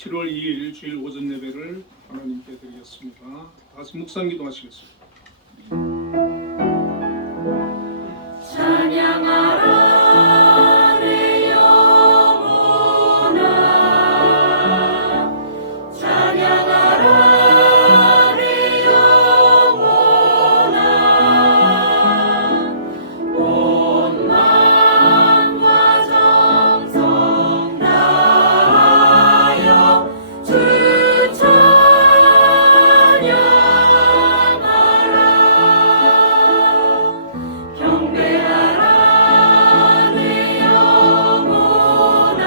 7월 2일 주일 오전 예배를 하나님께 드리겠습니다. 다시 묵상 기도하시겠습니다. 찬양하라 내 영혼아, 찬양하라 내 영혼아, 온 마음과 정성 다하여 주 찬양하라. 경배하라 내 영혼아,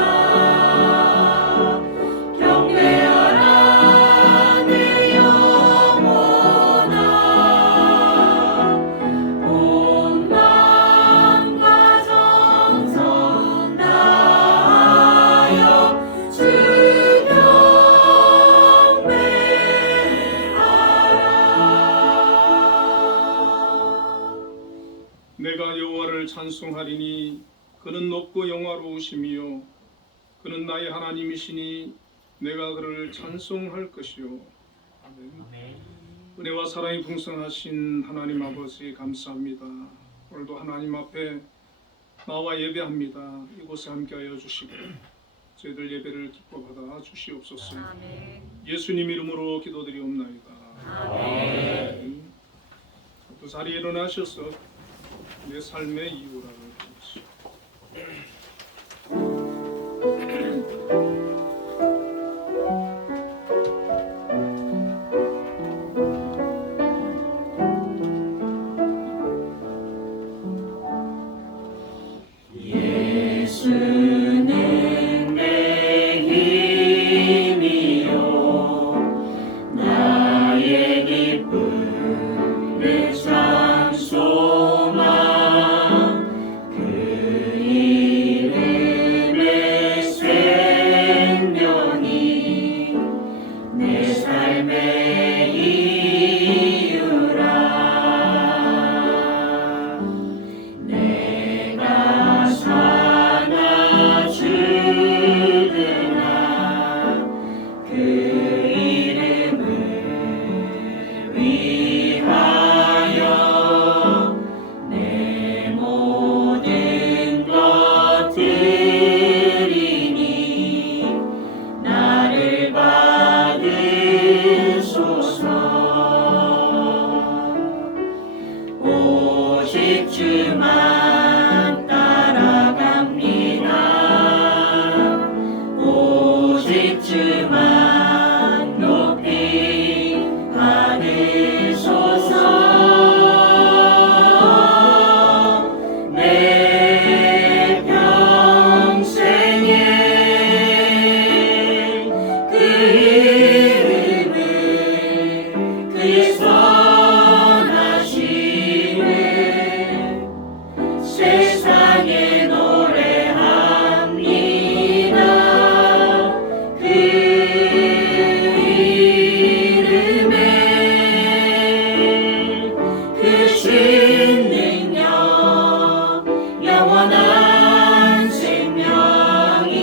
경배하라 내 영혼아, 온 마음과 정성 다하여 주 경배하라. 내가 여호와를 찬송하리니 그는 높고 영화로우시며 그는 나의 하나님이시니 내가 그를 찬송할 것이요. 아멘. 은혜와 사랑이 풍성하신 하나님 아버지 감사합니다. 오늘도 하나님 앞에 나와 예배합니다. 이곳에 함께하여 주시고 저희들 예배를 기뻐 받아 주시옵소서. 아멘. 예수님 이름으로 기도드리옵나이다. 아멘. 또 자리에 일어나셔서 내 삶의 이유라를 주시오. 예수는 내 힘이요 나의 기쁨 내 참 소망 그 이름의 생명이 내 삶의 이유라. 내가 사나 죽으나 그 이름을 위하여 내 모든 것 드리니 나를 받으소서. 오직 주만 따라갑니다. 오직 주만 높이 받으소서. 내 평생에 그 이름을 그의 선하심을 세상에 노래합니다. 그 이름에 그 신 능력 영원한 생명이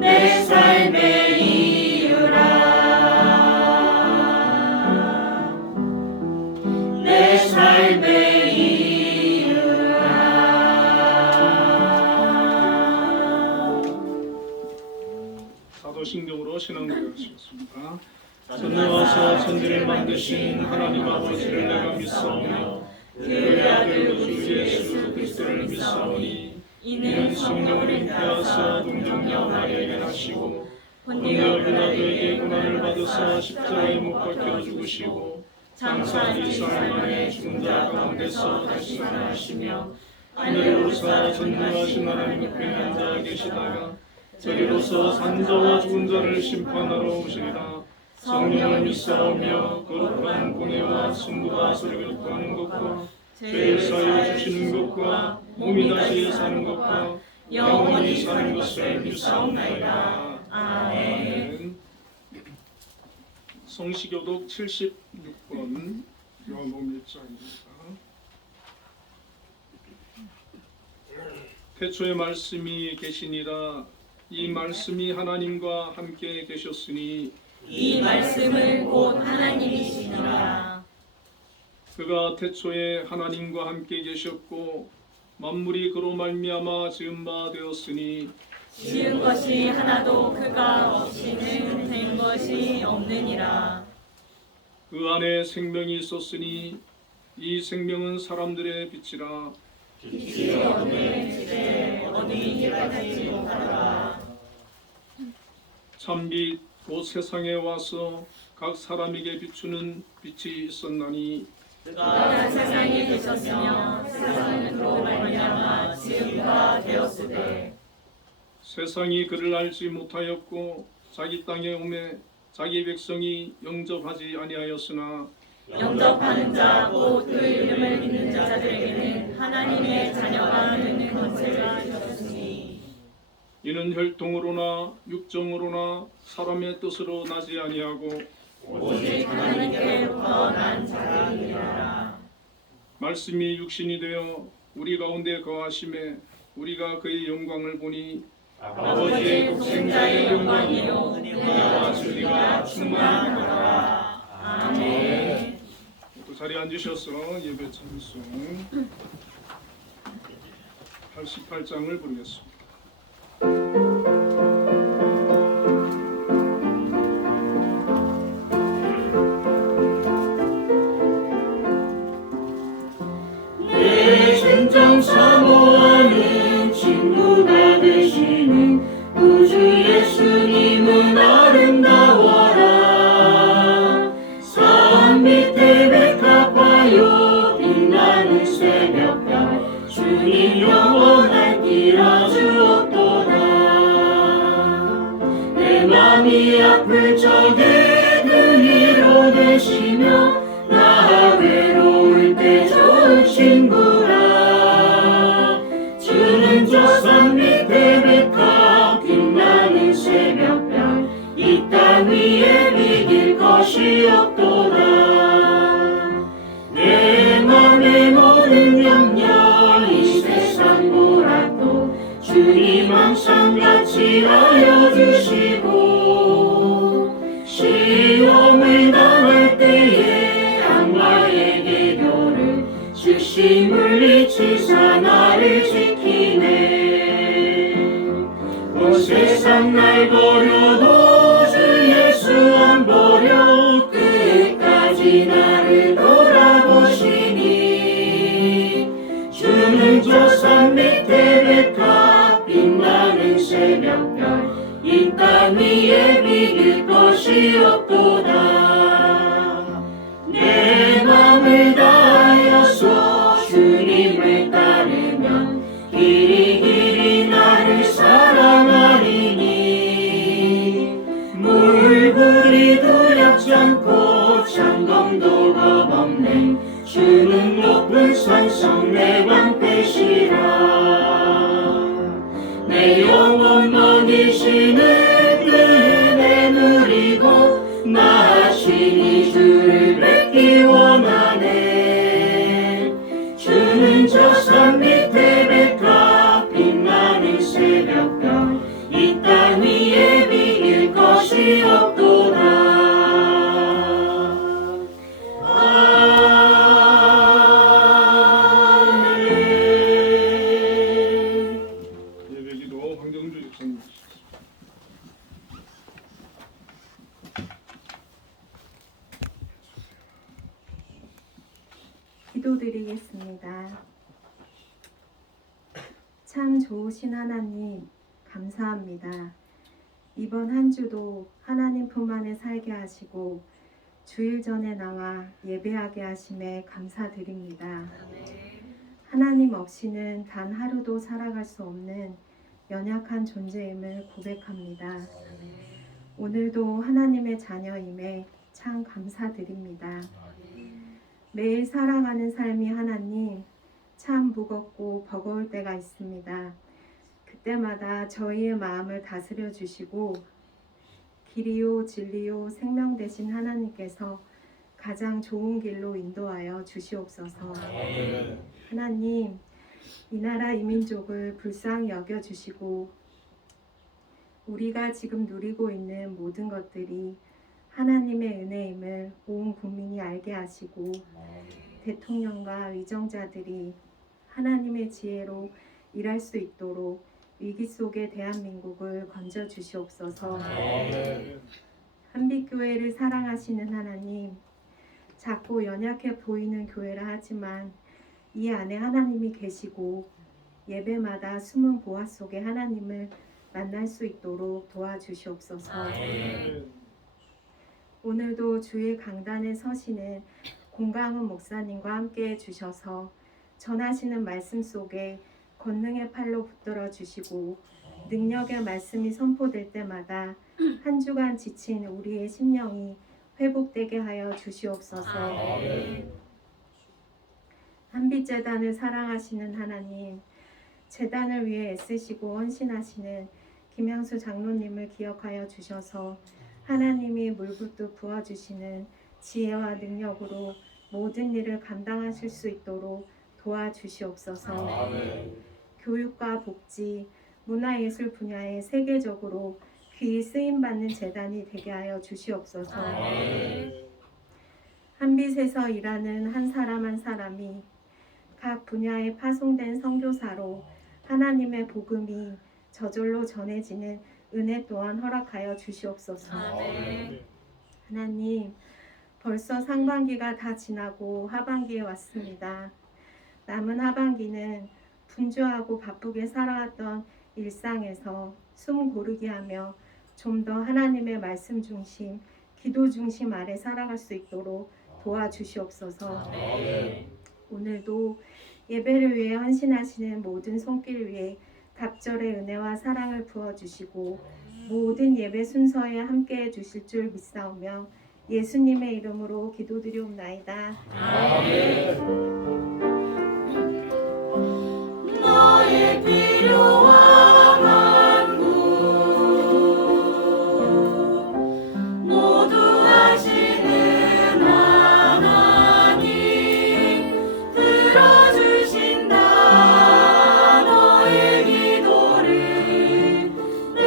내 삶의 이유라. 내 삶의 이유라. 사도신경으로 신앙고백 하시겠습니다. 전능하사 천지를 만드신 하나님 아버지를 내가 믿사오며 그의 아들 우주 예수 그리스도를 믿사오니 이는 성령을 잉태하사 동정녀 마리아에게 나시고 본디오 빌라도에게 고난을 받으사 십자가에 못 박혀 죽으시고 장사 3일 만에 죽은 자 가운데서 다시 살아나시며 하늘에 오르사 전능하신 하나님 옆에 앉아 계시다가 저리로서 산자와 죽은 자를 심판하러 오시리라. 성령을 믿사오며 거룩한 공예와 승부가 소리를 토하는 것과 죄를 사하여 주시는 것과 몸이 다시 사는 것과 영원히 사는 것을 믿사옵나이다. 아멘. 성시교독 76번 요한복음 1장입니다. 태초에 말씀이 계시니라. 이 말씀이 하나님과 함께 계셨으니 이 말씀은 곧 하나님이시니라. 그가 태초에 하나님과 함께 계셨고 만물이 그로 말미암아 지은 바 되었으니 지은 것이 하나도 그가 없이는 된 것이 없느니라. 그 안에 생명이 있었으니 이 생명은 사람들의 빛이라. 빛이 없는 집에 어디 깨닫지 못하더라. 참빛 곧 세상에 와서 각 사람에게 비추는 빛이 있었나니 그가 세상에 계셨으며 세상은 그로 말미암아 지은 바 되었으되 세상이 그를 알지 못하였고 자기 땅에 오매 자기 백성이 영접하지 아니하였으나 영접하는 자 곧 그 이름을 믿는 자들에게는 하나님의 자녀가 되는 권세가 주셨으니 이는 혈통으로나 육정으로나 사람의 뜻으로 나지 아니하고 오직 하나님께로부터 난 자들이니라. 말씀이 육신이 되어 우리 가운데 거하심에 우리가 그의 영광을 보니 아버지의 독생자의 영광이요 은혜와 진리가 충만하더라. 아멘. 또 자리에 앉으셔서 예배 찬송 88장을 부르겠습니다. 내 진정 사모하는 친구가 되시는 구주 예수님은 아름다워라. 산 밑에 백합화요 빛나는 새벽별 주님 영원한 길 아주 없도다. 내 맘이 아플 적에 그 위로 되시며 나 외로울 때 좋은 친구라. 주는 저 산 밑에 백합 빛나는 새벽별 이 땅 위에 비길 것이 없도다. 내 맘의 모든 염려 이 세상 보라도 주님 항상 같이 하여 주시고 시험을 당할 때에 악마의 계교를 즉시 물리치사 나를 지키네. 온 세상 날 버려도 주 예수 안 버려 끝까지 나를 돌아보시니 주는 저 산 밑에 백합 빛나는 새벽별 이 땅 위에 비길 것이 없도다. 내 맘을 다하여서 주님을 따르면 길이 나를 사랑하리니 물구리도 약잖고 장검도 겁없네. 주는 높은 산성 내 방패시라. 내 영혼 먹이시는 은혜 누리고 나 신이 주를 뵙기 원하네. 주는 저 산 밑에 백합 빛나는 새벽별 이 땅 위에 비길 것이 없도다. 예배기도 황정주 집사님. 기도드리겠습니다. 참 좋으신 하나님, 감사합니다. 이번 한 주도 하나님 품 안에 살게 하시고 주일 전에 나와 예배하게 하심에 감사드립니다. 하나님 없이는 단 하루도 살아갈 수 없는 연약한 존재임을 고백합니다. 오늘도 하나님의 자녀임에 참 감사드립니다. 매일 살아가는 삶이 하나님 참 무겁고 버거울 때가 있습니다. 그때마다 저희의 마음을 다스려 주시고 길이요 진리요 생명 되신 하나님께서 가장 좋은 길로 인도하여 주시옵소서. 하나님, 이 나라 이 민족을 불쌍히 여겨 주시고 우리가 지금 누리고 있는 모든 것들이 하나님의 은혜임을 온 국민이 알게 하시고 대통령과 위정자들이 하나님의 지혜로 일할 수 있도록 위기 속의 대한민국을 건져 주시옵소서. 한빛교회를 사랑하시는 하나님, 작고 연약해 보이는 교회라 하지만 이 안에 하나님이 계시고 예배마다 숨은 보화 속에 하나님을 만날 수 있도록 도와주시옵소서. 오늘도 주의 강단에 서시는 공강훈 목사님과 함께 해주셔서 전하시는 말씀 속에 권능의 팔로 붙들어 주시고 능력의 말씀이 선포될 때마다 한 주간 지친 우리의 심령이 회복되게 하여 주시옵소서. 한빛재단을 사랑하시는 하나님, 재단을 위해 애쓰시고 헌신하시는 김향수 장로님을 기억하여 주셔서 하나님이 물붓듯 부어주시는 지혜와 능력으로 모든 일을 감당하실 수 있도록 도와주시옵소서. 교육과 복지, 문화예술 분야에 세계적으로 귀히 쓰임받는 재단이 되게 하여 주시옵소서. 한빛에서 일하는 한 사람 한 사람이 각 분야에 파송된 선교사로 하나님의 복음이 저절로 전해지는 은혜 또한 허락하여 주시옵소서. 하나님, 벌써 상반기가 다 지나고 하반기에 왔습니다. 남은 하반기는 분주하고 바쁘게 살아왔던 일상에서 숨 고르게 하며 좀 더 하나님의 말씀 중심, 기도 중심 아래 살아갈 수 있도록 도와주시옵소서. 오늘도 예배를 위해 헌신하시는 모든 손길 위에 갑절의 은혜와 사랑을 부어주시고 모든 예배 순서에 함께해 주실 줄 믿사오며 예수님의 이름으로 기도드리옵나이다. 너의 필요와 간구 모두 아시는 하나님 들어주신다. 너의 기도를 늘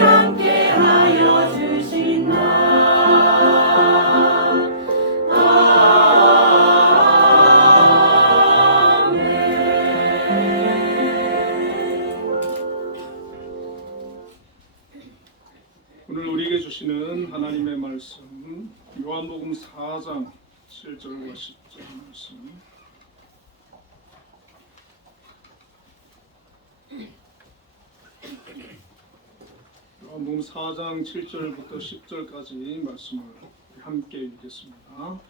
함께 하여 주신다. 오늘 우리에게 주시는 하나님의 말씀 요한복음 4장 7절과 10절 말씀. 요한복음 4장 7절부터 10절까지 말씀을 함께 읽겠습니다.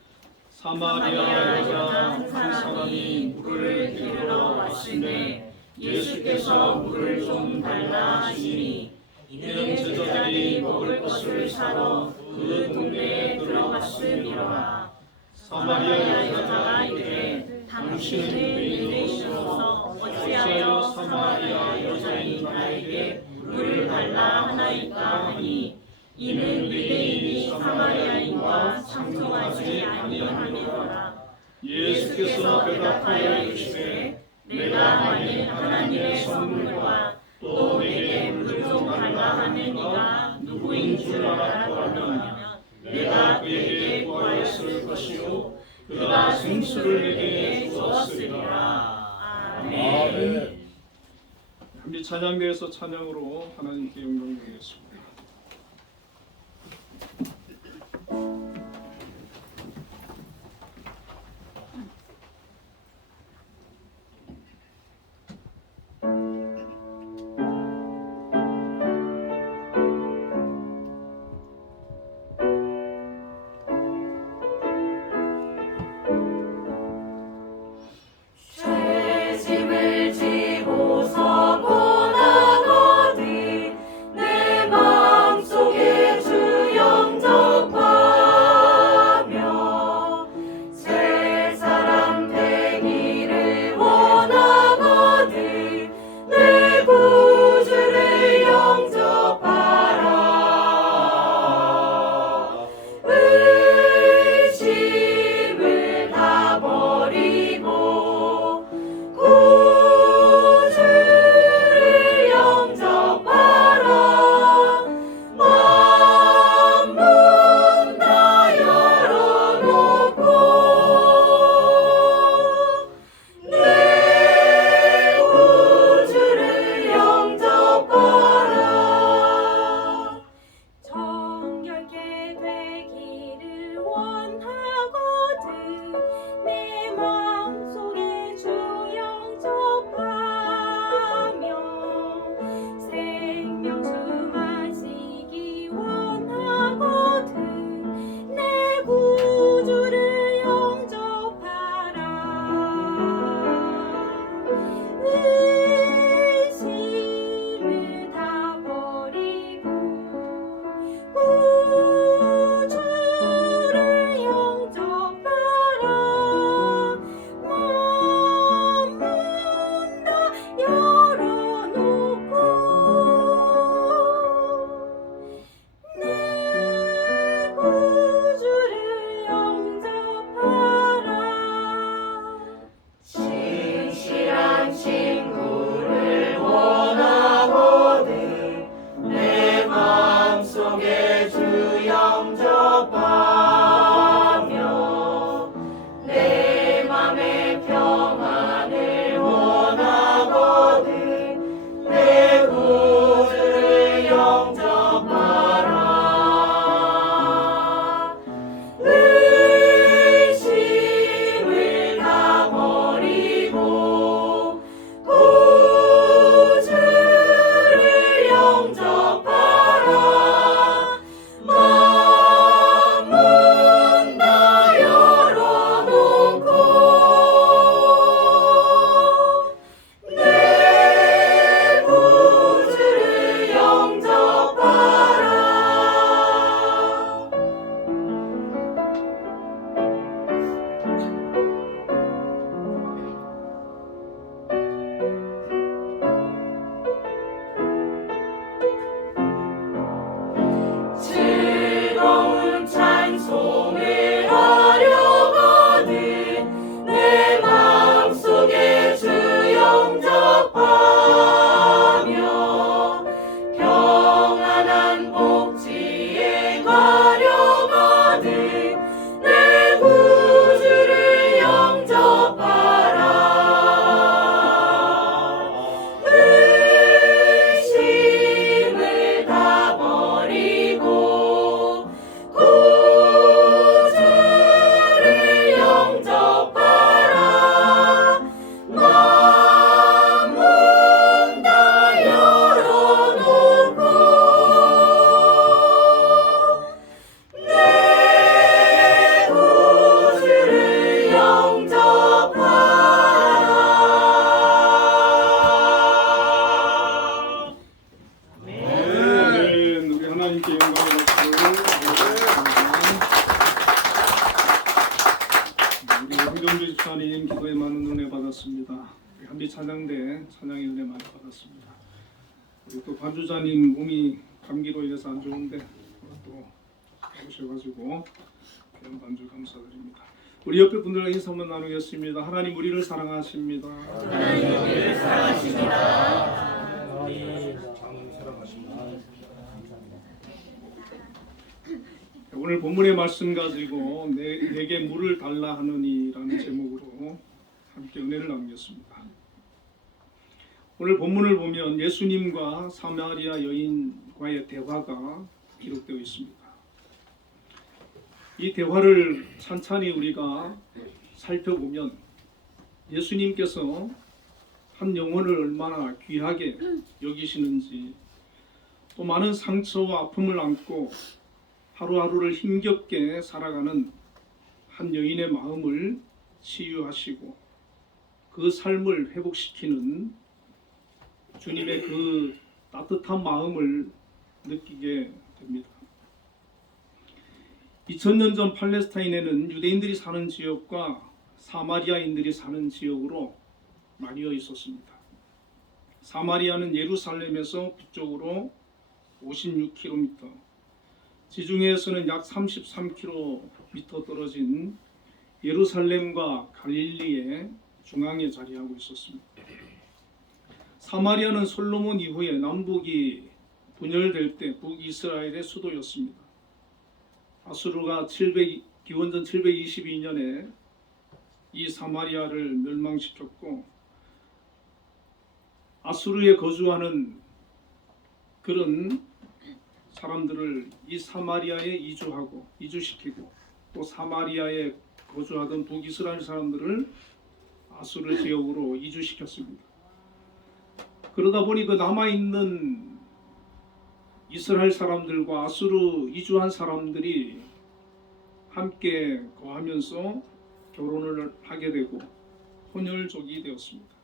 사마리아 여자 한 사람이 물을 길러 왔으니 예수께서 물을 좀 달라 하시니 이는 제자들이 먹을 것을 사러 그 동네에 들어갔음이로라. 사마리아 여자가 이르되 당신은 유대인으로서 어찌하여 사마리아 여자인 나에게 물을 달라 하나이까 하니 이는 유대인이 사마리아인과 상종하지 아니하니라. 예수께서 대답하여 이르시되 내가 만일 하나님의 선물과 또 내게 물 좀 달라 하는 이가 누구인 줄 알았고 하면 내가 그에게 구하였을 것이요 그가 생수를 내게 주었으리라. 아멘. 한빛 찬양대에서 찬양으로 하나님께 영광 드리겠습니다. 죄짐을 지고서 고나거든 내 마음 찬양대 찬양의 은혜 많이 받았습니다. 우리 또 관주자님 몸이 감기로 인해서 안 좋은데 또 오셔가지고 귀한 반주 감사드립니다. 우리 옆에 분들과 인사 한번 나누겠습니다. 하나님 우리를 사랑하십니다. 하나님 우리를 사랑하십니다. 오늘 본문의 말씀 가지고 내게 물을 달라 하느니라는 제목으로 함께 은혜를 나누겠습니다. 오늘 본문을 보면 예수님과 사마리아 여인과의 대화가 기록되어 있습니다. 이 대화를 찬찬히 우리가 살펴보면 예수님께서 한 영혼을 얼마나 귀하게 여기시는지, 또 많은 상처와 아픔을 안고 하루하루를 힘겹게 살아가는 한 여인의 마음을 치유하시고 그 삶을 회복시키는 주님의 그 따뜻한 마음을 느끼게 됩니다. 2000년 전 팔레스타인에는 유대인들이 사는 지역과 사마리아인들이 사는 지역으로 나뉘어 있었습니다. 사마리아는 예루살렘에서 북쪽으로 56km, 지중해에서는 약 33km 떨어진 예루살렘과 갈릴리의 중앙에 자리하고 있었습니다. 사마리아는 솔로몬 이후에 남북이 분열될 때 북이스라엘의 수도였습니다. 아수르가 기원전 722년에 이 사마리아를 멸망시켰고, 아수르에 거주하는 그런 사람들을 이 사마리아에 이주시키고, 또 사마리아에 거주하던 북이스라엘 사람들을 아수르 지역으로 이주시켰습니다. 그러다 보니 그 남아있는 이스라엘 사람들과 아수르 이주한 사람들이 함께 거하면서 결혼을 하게 되고 혼혈족이 되었습니다.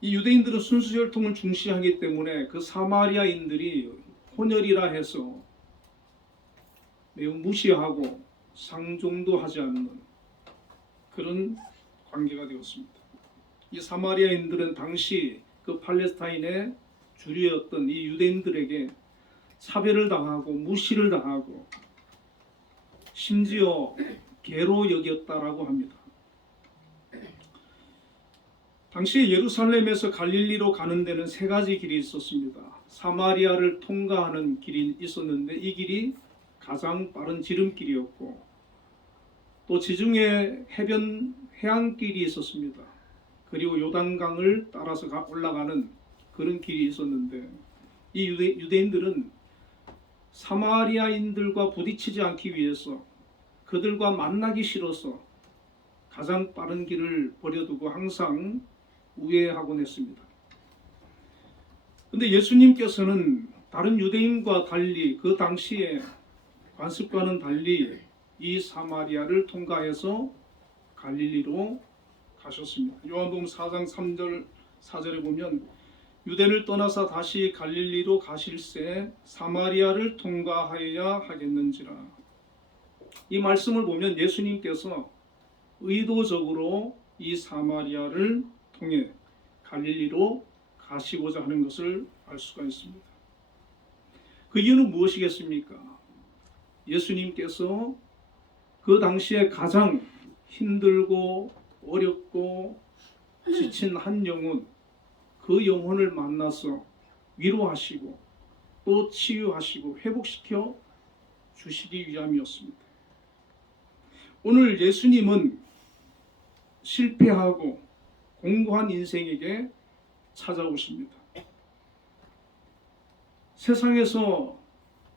이 유대인들은 순수혈통을 중시하기 때문에 그 사마리아인들이 혼혈이라 해서 매우 무시하고 상종도 하지 않는 그런 관계가 되었습니다. 이 사마리아인들은 당시 그 팔레스타인의 주류였던 이 유대인들에게 차별을 당하고 무시를 당하고 심지어 개로 여겼다라고 합니다. 당시 예루살렘에서 갈릴리로 가는 데는 세 가지 길이 있었습니다. 사마리아를 통과하는 길이 있었는데 이 길이 가장 빠른 지름길이었고, 또 지중해 해변 해안길이 있었습니다. 그리고 요단강을 따라서 올라가는 그런 길이 있었는데, 이 유대인들은 사마리아인들과 부딪히지 않기 위해서, 그들과 만나기 싫어서 가장 빠른 길을 버려두고 항상 우회하곤 했습니다. 그런데 예수님께서는 다른 유대인과 달리, 그 당시에 관습과는 달리 이 사마리아를 통과해서 갈릴리로 가셨습니다. 요한복음 4장 3절 4절에 보면 유대를 떠나서 다시 갈릴리로 가실새 사마리아를 통과하여야 하겠는지라. 이 말씀을 보면 예수님께서 의도적으로 이 사마리아를 통해 갈릴리로 가시고자 하는 것을 알 수가 있습니다. 그 이유는 무엇이겠습니까? 예수님께서 그 당시에 가장 힘들고 어렵고 지친 한 영혼, 그 영혼을 만나서 위로하시고 또 치유하시고 회복시켜 주시기 위함이었습니다. 오늘 예수님은 실패하고 공고한 인생에게 찾아오십니다. 세상에서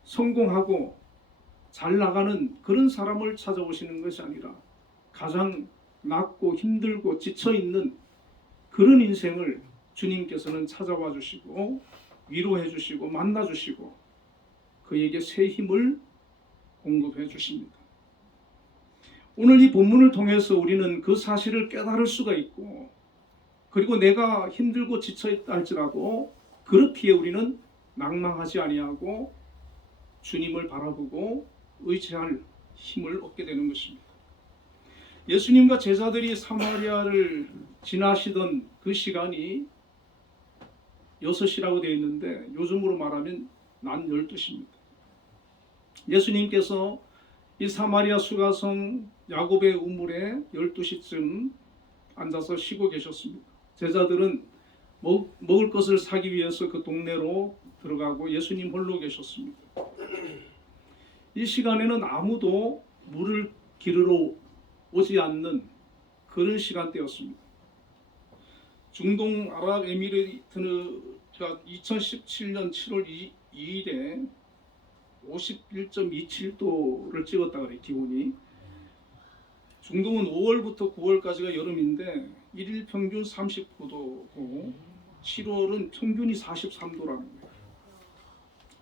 성공하고 잘 나가는 그런 사람을 찾아오시는 것이 아니라 가장 낮고 힘들고 지쳐있는 그런 인생을 주님께서는 찾아와 주시고 위로해 주시고 만나 주시고 그에게 새 힘을 공급해 주십니다. 오늘 이 본문을 통해서 우리는 그 사실을 깨달을 수가 있고, 그리고 내가 힘들고 지쳐있다 할지라도 그렇기에 우리는 낭망하지 아니하고 주님을 바라보고 의지할 힘을 얻게 되는 것입니다. 예수님과 제자들이 사마리아를 지나시던 그 시간이 6시라고 되어 있는데 요즘으로 말하면 낮 12시입니다. 예수님께서 이 사마리아 수가성 야곱의 우물에 12시쯤 앉아서 쉬고 계셨습니다. 제자들은 먹을 것을 사기 위해서 그 동네로 들어가고 예수님 홀로 계셨습니다. 이 시간에는 아무도 물을 기르러 오지 않는 그런 시간대였습니다. 중동 아랍에미리트가 2017년 7월 2일에 51.27도를 찍었다 그래 기온이. 중동은 5월부터 9월까지가 여름인데 일일 평균 39도고 7월은 평균이 43도라는 거예요.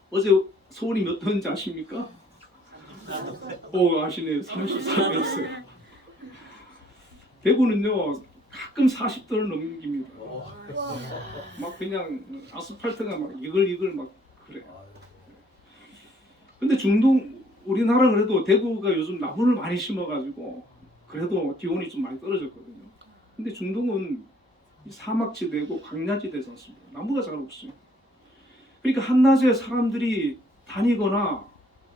어제 서울이 몇 도인지 아십니까? 아시네요. 34도였어요. 대구는요 가끔 40도를 넘깁니다. 막 그냥 아스팔트가 막 이글이글 막 그래. 근데 중동 우리나라 그래도 대구가 요즘 나무를 많이 심어가지고 그래도 기온이 좀 많이 떨어졌거든요. 근데 중동은 사막지대고 광야지대지 않습니까? 나무가 잘 없어요. 그러니까 한낮에 사람들이 다니거나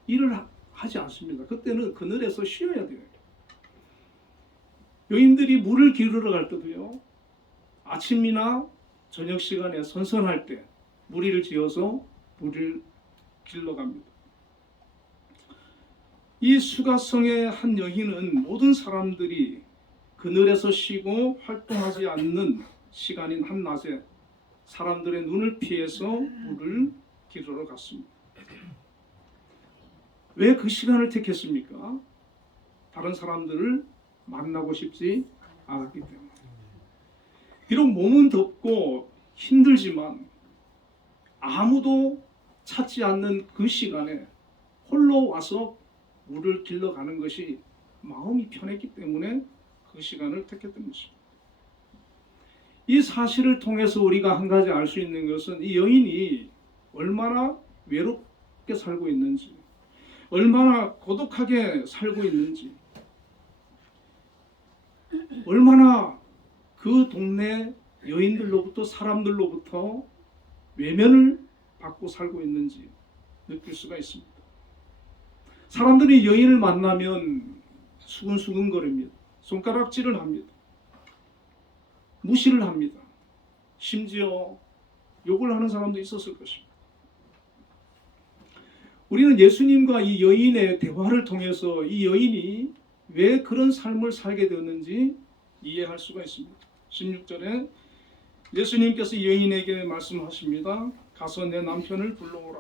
일을 하지 않습니다. 그때는 그늘에서 쉬어야 돼요. 여인들이 물을 기르러 갈 때도요, 아침이나 저녁 시간에 선선할 때 무리를 지어서 물을 길러 갑니다. 이 수가성의 한 여인은 모든 사람들이 그늘에서 쉬고 활동하지 않는 시간인 한낮에 사람들의 눈을 피해서 물을 기르러 갔습니다. 왜 그 시간을 택했습니까? 다른 사람들을 만나고 싶지 않았기 때문에. 비록 몸은 덥고 힘들지만 아무도 찾지 않는 그 시간에 홀로 와서 물을 길러 가는 것이 마음이 편했기 때문에 그 시간을 택했던 것입니다. 이 사실을 통해서 우리가 한 가지 알 수 있는 것은 이 여인이 얼마나 외롭게 살고 있는지, 얼마나 고독하게 살고 있는지, 얼마나 그 동네 여인들로부터 사람들로부터 외면을 받고 살고 있는지 느낄 수가 있습니다. 사람들이 여인을 만나면 수근수근거립니다. 손가락질을 합니다. 무시를 합니다. 심지어 욕을 하는 사람도 있었을 것입니다. 우리는 예수님과 이 여인의 대화를 통해서 이 여인이 왜 그런 삶을 살게 되었는지 이해할 수가 있습니다. 16절에 예수님께서 이 여인에게 말씀하십니다. 가서 내 남편을 불러오라.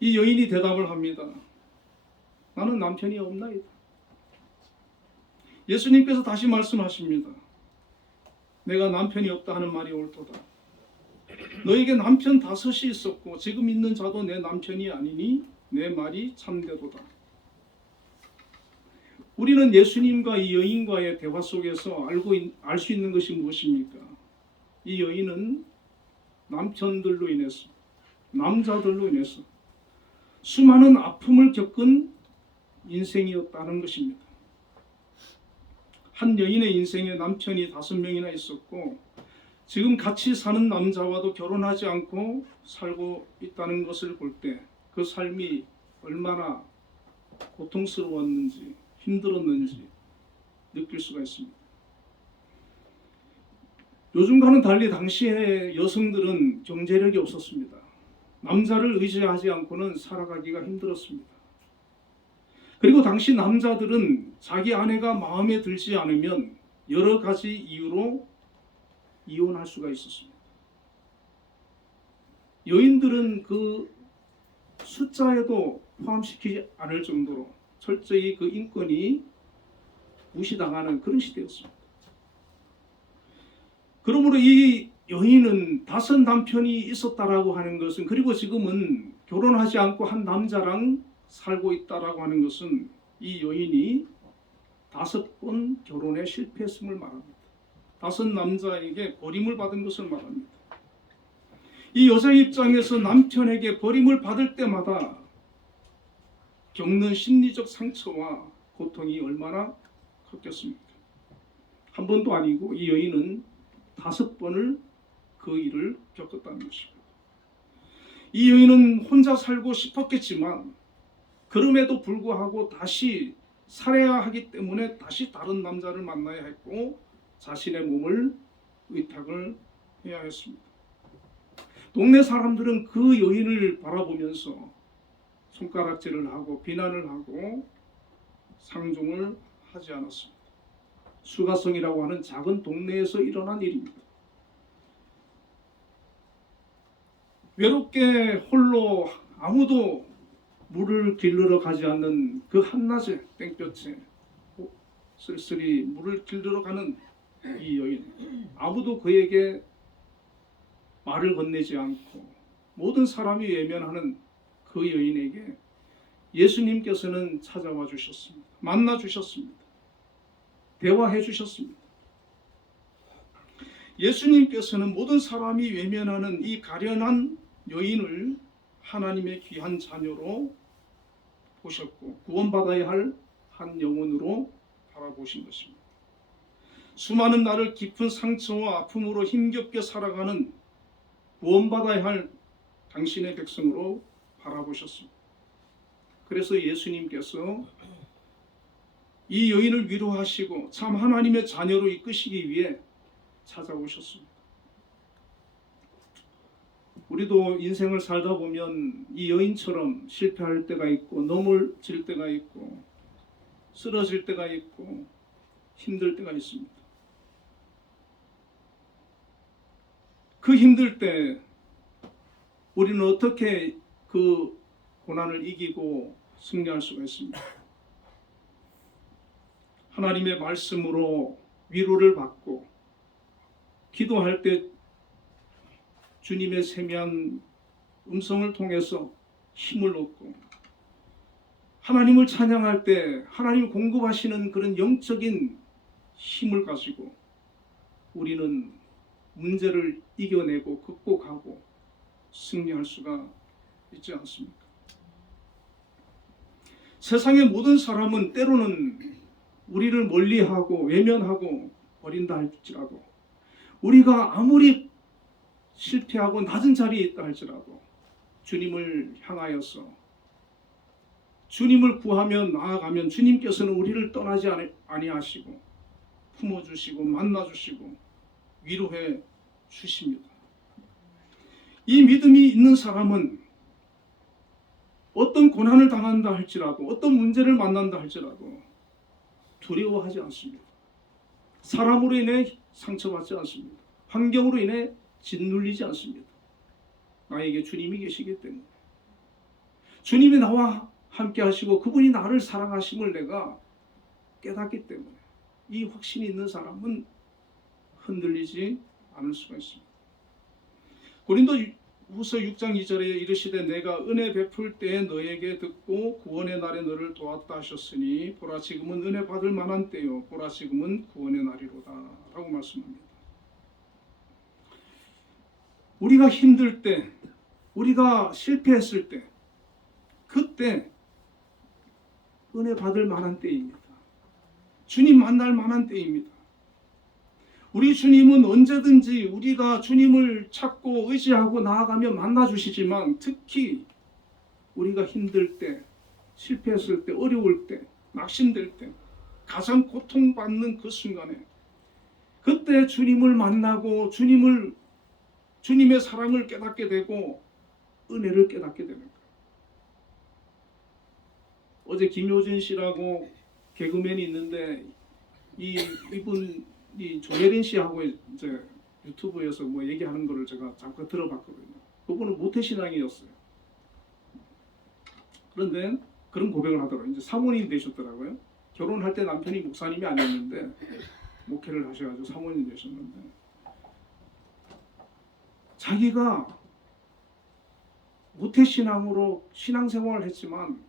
이 여인이 대답을 합니다. 나는 남편이 없나이다. 예수님께서 다시 말씀하십니다. 내가 남편이 없다 하는 말이 옳도다. 너에게 남편 5이 있었고 지금 있는 자도 내 남편이 아니니 내 말이 참되도다. 우리는 예수님과 이 여인과의 대화 속에서 알 수 있는 것이 무엇입니까? 이 여인은 남편들로 인해서, 남자들로 인해서 수많은 아픔을 겪은 인생이었다는 것입니다. 한 여인의 인생에 남편이 5명이나 있었고 지금 같이 사는 남자와도 결혼하지 않고 살고 있다는 것을 볼 때 그 삶이 얼마나 고통스러웠는지 힘들었는지 느낄 수가 있습니다. 요즘과는 달리 당시의 여성들은 경제력이 없었습니다. 남자를 의지하지 않고는 살아가기가 힘들었습니다. 그리고 당시 남자들은 자기 아내가 마음에 들지 않으면 여러 가지 이유로 이혼할 수가 있었습니다. 여인들은 그 숫자에도 포함시키지 않을 정도로 철저히 그 인권이 무시당하는 그런 시대였습니다. 그러므로 이 여인은 5 남편이 있었다라고 하는 것은, 그리고 지금은 결혼하지 않고 한 남자랑 살고 있다라고 하는 것은 이 여인이 5번 결혼에 실패했음을 말합니다. 5 남자에게 버림을 받은 것을 말합니다. 이 여자 입장에서 남편에게 버림을 받을 때마다 겪는 심리적 상처와 고통이 얼마나 컸겠습니까? 한 번도 아니고 이 여인은 5번을 그 일을 겪었다는 것입니다. 이 여인은 혼자 살고 싶었겠지만 그럼에도 불구하고 다시 살아야 하기 때문에 다시 다른 남자를 만나야 했고 자신의 몸을 의탁을 해야 했습니다. 동네 사람들은 그 여인을 바라보면서 손가락질을 하고 비난을 하고 상종을 하지 않았습니다. 수가성이라고 하는 작은 동네에서 일어난 일입니다. 외롭게 홀로 아무도 물을 길르러 가지 않는 그 한낮에 땡볕에 쓸쓸히 물을 길르러 가는 이 여인, 아무도 그에게 말을 건네지 않고 모든 사람이 외면하는 그 여인에게 예수님께서는 찾아와 주셨습니다. 만나 주셨습니다. 대화해 주셨습니다. 예수님께서는 모든 사람이 외면하는 이 가련한 여인을 하나님의 귀한 자녀로 보셨고 구원받아야 할 한 영혼으로 바라보신 것입니다. 수많은 나를 깊은 상처와 아픔으로 힘겹게 살아가는 구원받아야 할 당신의 백성으로 바라보셨습니다. 그래서 예수님께서 이 여인을 위로하시고 참 하나님의 자녀로 이끄시기 위해 찾아오셨습니다. 우리도 인생을 살다 보면 이 여인처럼 실패할 때가 있고 넘어질 때가 있고 쓰러질 때가 있고 힘들 때가 있습니다. 그 힘들 때 우리는 어떻게 그 고난을 이기고 승리할 수가 있습니까? 하나님의 말씀으로 위로를 받고 기도할 때 주님의 세미한 음성을 통해서 힘을 얻고 하나님을 찬양할 때 하나님이 공급하시는 그런 영적인 힘을 가지고 우리는 문제를 이겨내고 극복하고 승리할 수가 있지 않습니까? 세상의 모든 사람은 때로는 우리를 멀리하고 외면하고 버린다 할지라도 우리가 아무리 실패하고 낮은 자리에 있다 할지라도 주님을 향하여서 주님을 구하며 나아가면 주님께서는 우리를 떠나지 아니하시고 품어주시고 만나주시고 위로해 주십니다. 이 믿음이 있는 사람은 어떤 고난을 당한다 할지라도 어떤 문제를 만난다 할지라도 두려워하지 않습니다. 사람으로 인해 상처받지 않습니다. 환경으로 인해 짓눌리지 않습니다. 나에게 주님이 계시기 때문에 주님이 나와 함께 하시고 그분이 나를 사랑하심을 내가 깨닫기 때문에 이 확신이 있는 사람은 흔들리지 않을 수가 있습니다. 고린도후서 6장 2절에 이르시되 내가 은혜 베풀 때에 너에게 듣고 구원의 날에 너를 도왔다 하셨으니 보라 지금은 은혜 받을 만한 때요 보라 지금은 구원의 날이로다 라고 말씀합니다. 우리가 힘들 때 우리가 실패했을 때 그때 은혜 받을 만한 때입니다. 주님 만날 만한 때입니다. 우리 주님은 언제든지 우리가 주님을 찾고 의지하고 나아가며 만나주시지만 특히 우리가 힘들 때, 실패했을 때, 어려울 때, 낙심될 때 가장 고통받는 그 순간에 그때 주님을 만나고 주님의 사랑을 깨닫게 되고 은혜를 깨닫게 됩니다. 어제 김효진 씨라고 개그맨이 있는데 이분이 조혜린 씨하고 이제 유튜브에서 뭐 얘기하는 거를 제가 잠깐 들어봤거든요. 그분은 모태신앙이었어요. 그런데 그런 고백을 하더라고요. 이제 사모님이 되셨더라고요. 결혼할 때 남편이 목사님이 아니었는데 목회를 하셔가지고 사모님이 되셨는데 자기가 모태신앙으로 신앙생활을 했지만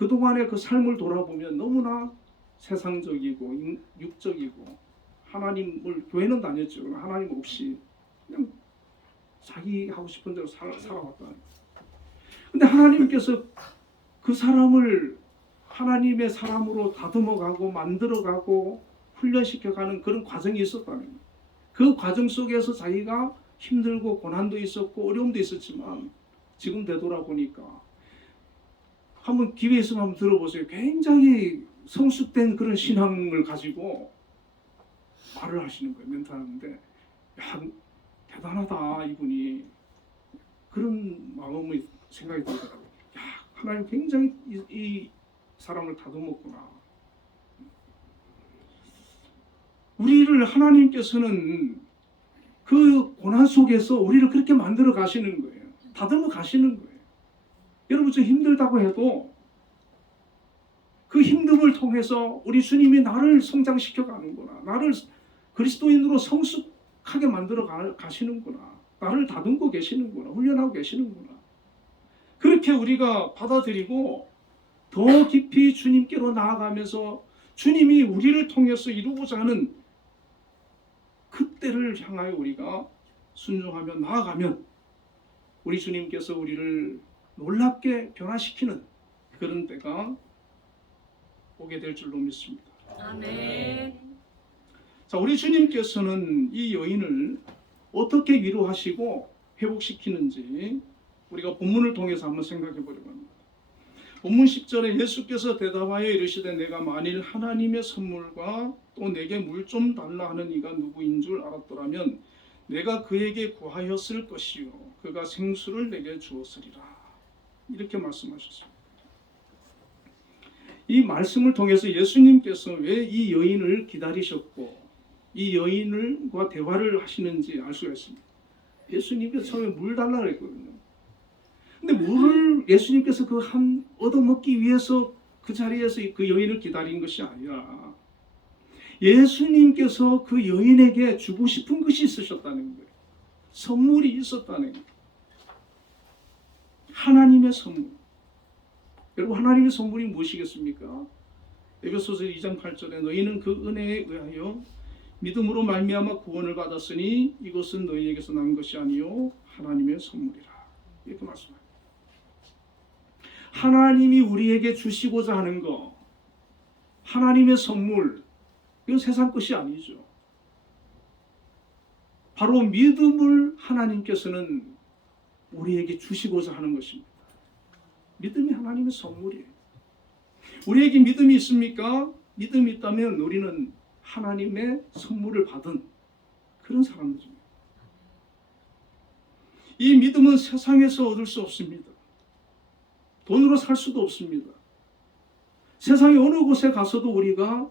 그동안의 그 삶을 돌아보면 너무나 세상적이고 육적이고 하나님을 교회는 다녔죠. 하나님 없이 그냥 자기 하고 싶은 대로 살아왔다. 근데 하나님께서 그 사람을 하나님의 사람으로 다듬어가고 만들어가고 훈련시켜가는 그런 과정이 있었다는 거예요. 그 과정 속에서 자기가 힘들고 고난도 있었고 어려움도 있었지만 지금 되돌아보니까 한번 기회 있으면 한번 들어보세요. 굉장히 성숙된 그런 신앙을 가지고 말을 하시는 거예요. 멘트하는데 야, 대단하다 이분이. 그런 마음의 생각이 들더라고요. 야, 하나님 굉장히 이 사람을 다듬었구나. 우리를 하나님께서는 그 고난 속에서 우리를 그렇게 만들어 가시는 거예요. 다듬어 가시는 거예요. 여러분 저 힘들다고 해도 그 힘듦을 통해서 우리 주님이 나를 성장시켜 가는구나. 나를 그리스도인으로 성숙하게 만들어 가시는구나. 나를 다듬고 계시는구나. 훈련하고 계시는구나. 그렇게 우리가 받아들이고 더 깊이 주님께로 나아가면서 주님이 우리를 통해서 이루고자 하는 그때를 향하여 우리가 순종하며 나아가면 우리 주님께서 우리를 놀랍게 변화시키는 그런 때가 오게 될 줄로 믿습니다. 아멘. 자, 우리 주님께서는 이 여인을 어떻게 위로하시고 회복시키는지 우리가 본문을 통해서 한번 생각해 보려고 합니다. 본문 10절에 예수께서 대답하여 이르시되 내가 만일 하나님의 선물과 또 내게 물 좀 달라 하는 이가 누구인 줄 알았더라면 내가 그에게 구하였을 것이요 그가 생수를 내게 주었으리라. 이렇게 말씀하셨습니다. 이 말씀을 통해서 예수님께서 왜 이 여인을 기다리셨고 이 여인과 대화를 하시는지 알 수가 있습니다. 예수님께서 처음에 물 달라고 했거든요. 근데 물을 예수님께서 그 한 얻어먹기 위해서 그 자리에서 그 여인을 기다린 것이 아니라 예수님께서 그 여인에게 주고 싶은 것이 있으셨다는 거예요. 선물이 있었다는 거예요. 하나님의 선물. 여러분 하나님의 선물이 무엇이겠습니까? 에베소서 2장 8절에 너희는 그 은혜에 의하여 믿음으로 말미암아 구원을 받았으니 이것은 너희에게서 난 것이 아니요 하나님의 선물이라. 이렇게 말씀합니다. 하나님이 우리에게 주시고자 하는 것, 하나님의 선물, 이건 세상 것이 아니죠. 바로 믿음을 하나님께서는 우리에게 주시고자 하는 것입니다. 믿음이 하나님의 선물이에요. 우리에게 믿음이 있습니까? 믿음이 있다면 우리는 하나님의 선물을 받은 그런 사람들입니다. 이 믿음은 세상에서 얻을 수 없습니다. 돈으로 살 수도 없습니다. 세상의 어느 곳에 가서도 우리가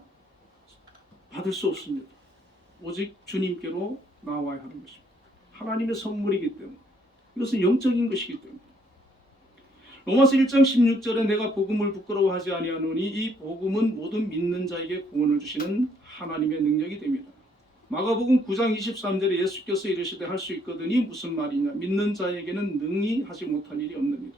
받을 수 없습니다. 오직 주님께로 나와야 하는 것입니다. 하나님의 선물이기 때문에 이것은 영적인 것이기 때문에 로마서 1장 16절에 내가 복음을 부끄러워하지 아니하노니 이 복음은 모든 믿는 자에게 구원을 주시는 하나님의 능력이 됩니다. 마가복음 9장 23절에 예수께서 이르시되 할 수 있거든이 무슨 말이냐 믿는 자에게는 능히 하지 못할 일이 없느니라.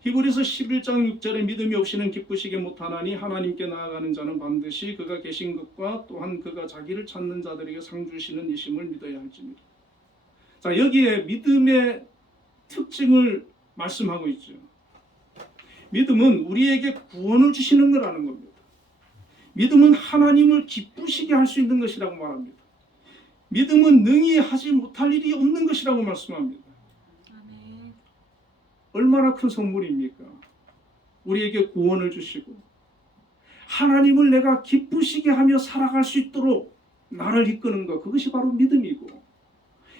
히브리서 11장 6절에 믿음이 없이는 기쁘시게 못하나니 하나님께 나아가는 자는 반드시 그가 계신 것과 또한 그가 자기를 찾는 자들에게 상 주시는 이심을 믿어야 할지니라. 자, 여기에 믿음의 특징을 말씀하고 있죠. 믿음은 우리에게 구원을 주시는 거라는 겁니다. 믿음은 하나님을 기쁘시게 할 수 있는 것이라고 말합니다. 믿음은 능히 하지 못할 일이 없는 것이라고 말씀합니다. 아멘. 얼마나 큰 선물입니까? 우리에게 구원을 주시고 하나님을 내가 기쁘시게 하며 살아갈 수 있도록 나를 이끄는 것, 그것이 바로 믿음이고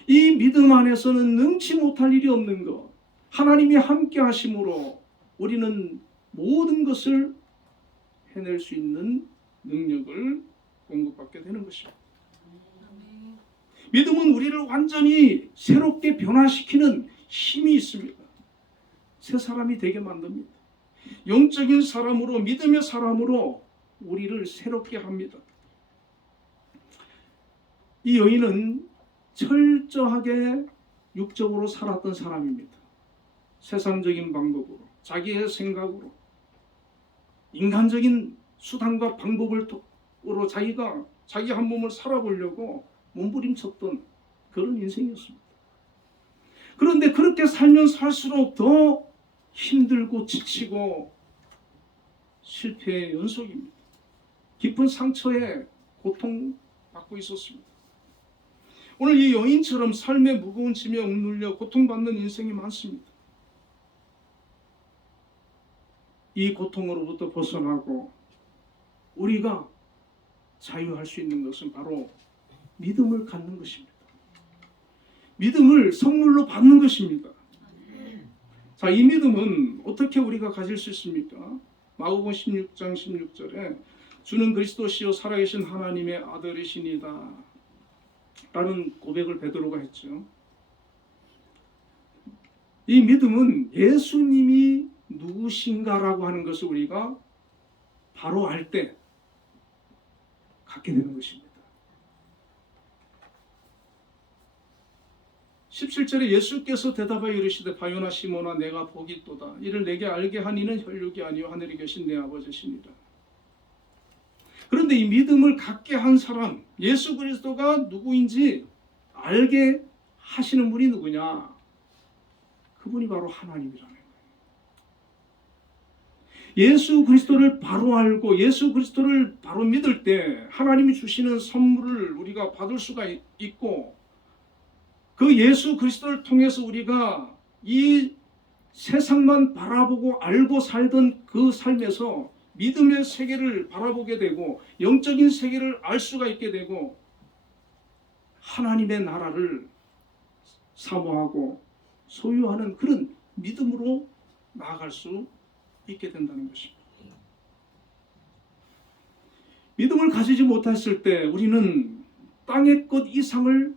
이 믿음 안에서는 능치 못할 일이 없는 것, 하나님이 함께 하심으로 우리는 모든 것을 해낼 수 있는 능력을 공급받게 되는 것입니다. 아멘. 믿음은 우리를 완전히 새롭게 변화시키는 힘이 있습니다. 새 사람이 되게 만듭니다. 영적인 사람으로, 믿음의 사람으로 우리를 새롭게 합니다. 이 여인은 철저하게 육적으로 살았던 사람입니다. 세상적인 방법으로, 자기의 생각으로, 인간적인 수단과 방법으로 자기가 자기 한 몸을 살아보려고 몸부림쳤던 그런 인생이었습니다. 그런데 그렇게 살면 살수록 더 힘들고 지치고 실패의 연속입니다. 깊은 상처에 고통받고 있었습니다. 오늘 이 여인처럼 삶의 무거운 짐에 억눌려 고통받는 인생이 많습니다. 이 고통으로부터 벗어나고 우리가 자유할 수 있는 것은 바로 믿음을 갖는 것입니다. 믿음을 선물로 받는 것입니다. 자, 이 믿음은 어떻게 우리가 가질 수 있습니까? 마가복음 16장 16절에 주는 그리스도시요 살아계신 하나님의 아들이시니다 라는 고백을 베드로가 했죠. 이 믿음은 예수님이 누구신가라고 하는 것을 우리가 바로 알 때 갖게 되는 것입니다. 17절에 예수께서 대답하여 이르시되 바요나 시몬아 내가 복이 있도다. 이를 내게 알게 한 이는 혈육이 아니요 하늘에 계신 내 아버지시니라. 그런데 이 믿음을 갖게 한 사람, 예수 그리스도가 누구인지 알게 하시는 분이 누구냐? 그분이 바로 하나님이라는 거예요. 예수 그리스도를 바로 알고 예수 그리스도를 바로 믿을 때 하나님이 주시는 선물을 우리가 받을 수가 있고, 그 예수 그리스도를 통해서 우리가 이 세상만 바라보고 알고 살던 그 삶에서 믿음의 세계를 바라보게 되고 영적인 세계를 알 수가 있게 되고 하나님의 나라를 사모하고 소유하는 그런 믿음으로 나아갈 수 있게 된다는 것입니다. 믿음을 가지지 못했을 때 우리는 땅의 것 이상을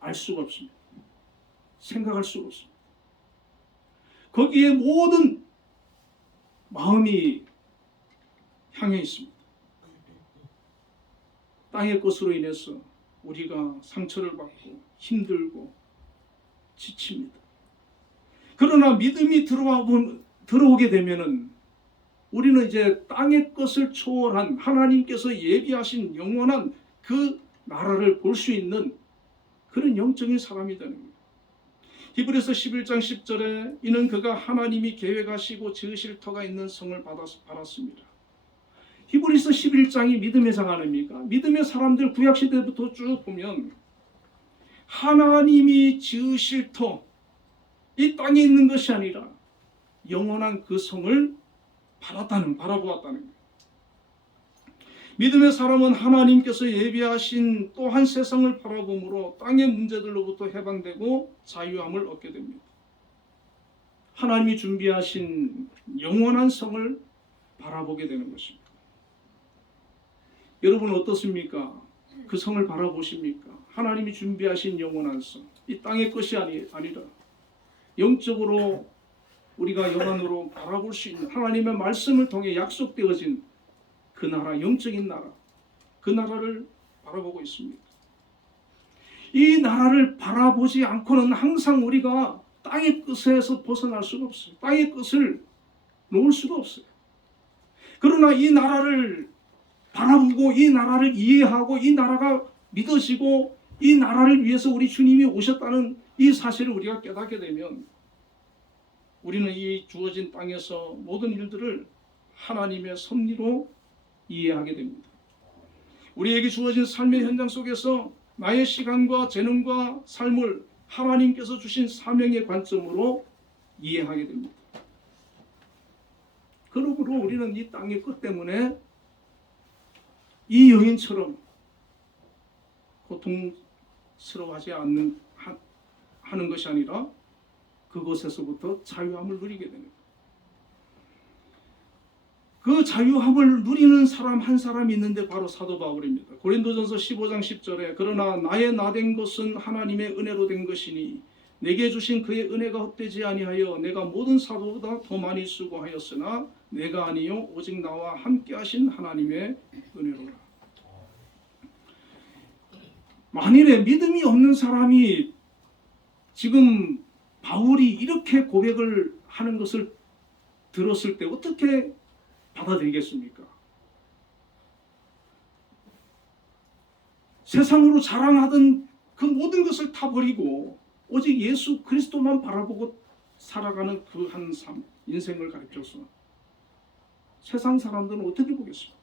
알 수가 없습니다. 생각할 수가 없습니다. 거기에 모든 마음이 향해 있습니다. 땅의 것으로 인해서 우리가 상처를 받고 힘들고 지칩니다. 그러나 믿음이 들어오게 되면은 우리는 이제 땅의 것을 초월한 하나님께서 예비하신 영원한 그 나라를 볼 수 있는 그런 영적인 사람이 되는 거예요. 히브리서 11장 10절에 이는 그가 하나님이 계획하시고 지으실 터가 있는 성을 받았습니다. 히브리서 11장이 믿음의 장 아닙니까? 믿음의 사람들 구약시대부터 쭉 보면 하나님이 지으실 터, 이 땅에 있는 것이 아니라 영원한 그 성을 바라보았다는 거예요. 믿음의 사람은 하나님께서 예비하신 또 한 세상을 바라보므로 땅의 문제들로부터 해방되고 자유함을 얻게 됩니다. 하나님이 준비하신 영원한 성을 바라보게 되는 것입니다. 여러분 어떻습니까? 그 성을 바라보십니까? 하나님이 준비하신 영원한 성, 이 땅의 것이 아니라 영적으로 우리가 영안으로 바라볼 수 있는 하나님의 말씀을 통해 약속되어진 그 나라, 영적인 나라, 그 나라를 바라보고 있습니다. 이 나라를 바라보지 않고는 항상 우리가 땅의 것에서 벗어날 수가 없어요. 땅의 것을 놓을 수가 없어요. 그러나 이 나라를 바라보고 이 나라를 이해하고 이 나라가 믿어지고 이 나라를 위해서 우리 주님이 오셨다는 이 사실을 우리가 깨닫게 되면 우리는 이 주어진 땅에서 모든 일들을 하나님의 섭리로 이해하게 됩니다. 우리에게 주어진 삶의 현장 속에서 나의 시간과 재능과 삶을 하나님께서 주신 사명의 관점으로 이해하게 됩니다. 그러므로 우리는 이 땅의 것 때문에 이 여인처럼 고통스러워하지 하는 것이 아니라 그곳에서부터 자유함을 누리게 됩니다. 그 자유함을 누리는 사람 한 사람이 있는데 바로 사도 바울입니다. 고린도전서 15장 10절에 그러나 나의 나된 것은 하나님의 은혜로 된 것이니 내게 주신 그의 은혜가 헛되지 아니하여 내가 모든 사도보다 더 많이 수고하였으나 내가 아니요 오직 나와 함께 하신 하나님의 은혜로라. 만일에 믿음이 없는 사람이 지금 바울이 이렇게 고백을 하는 것을 들었을 때 어떻게 받아들이겠습니까? 세상으로 자랑하던 그 모든 것을 다 버리고 오직 예수 그리스도만 바라보고 살아가는 그 한 삶, 인생을 가르쳐서 세상 사람들은 어떻게 보겠습니까?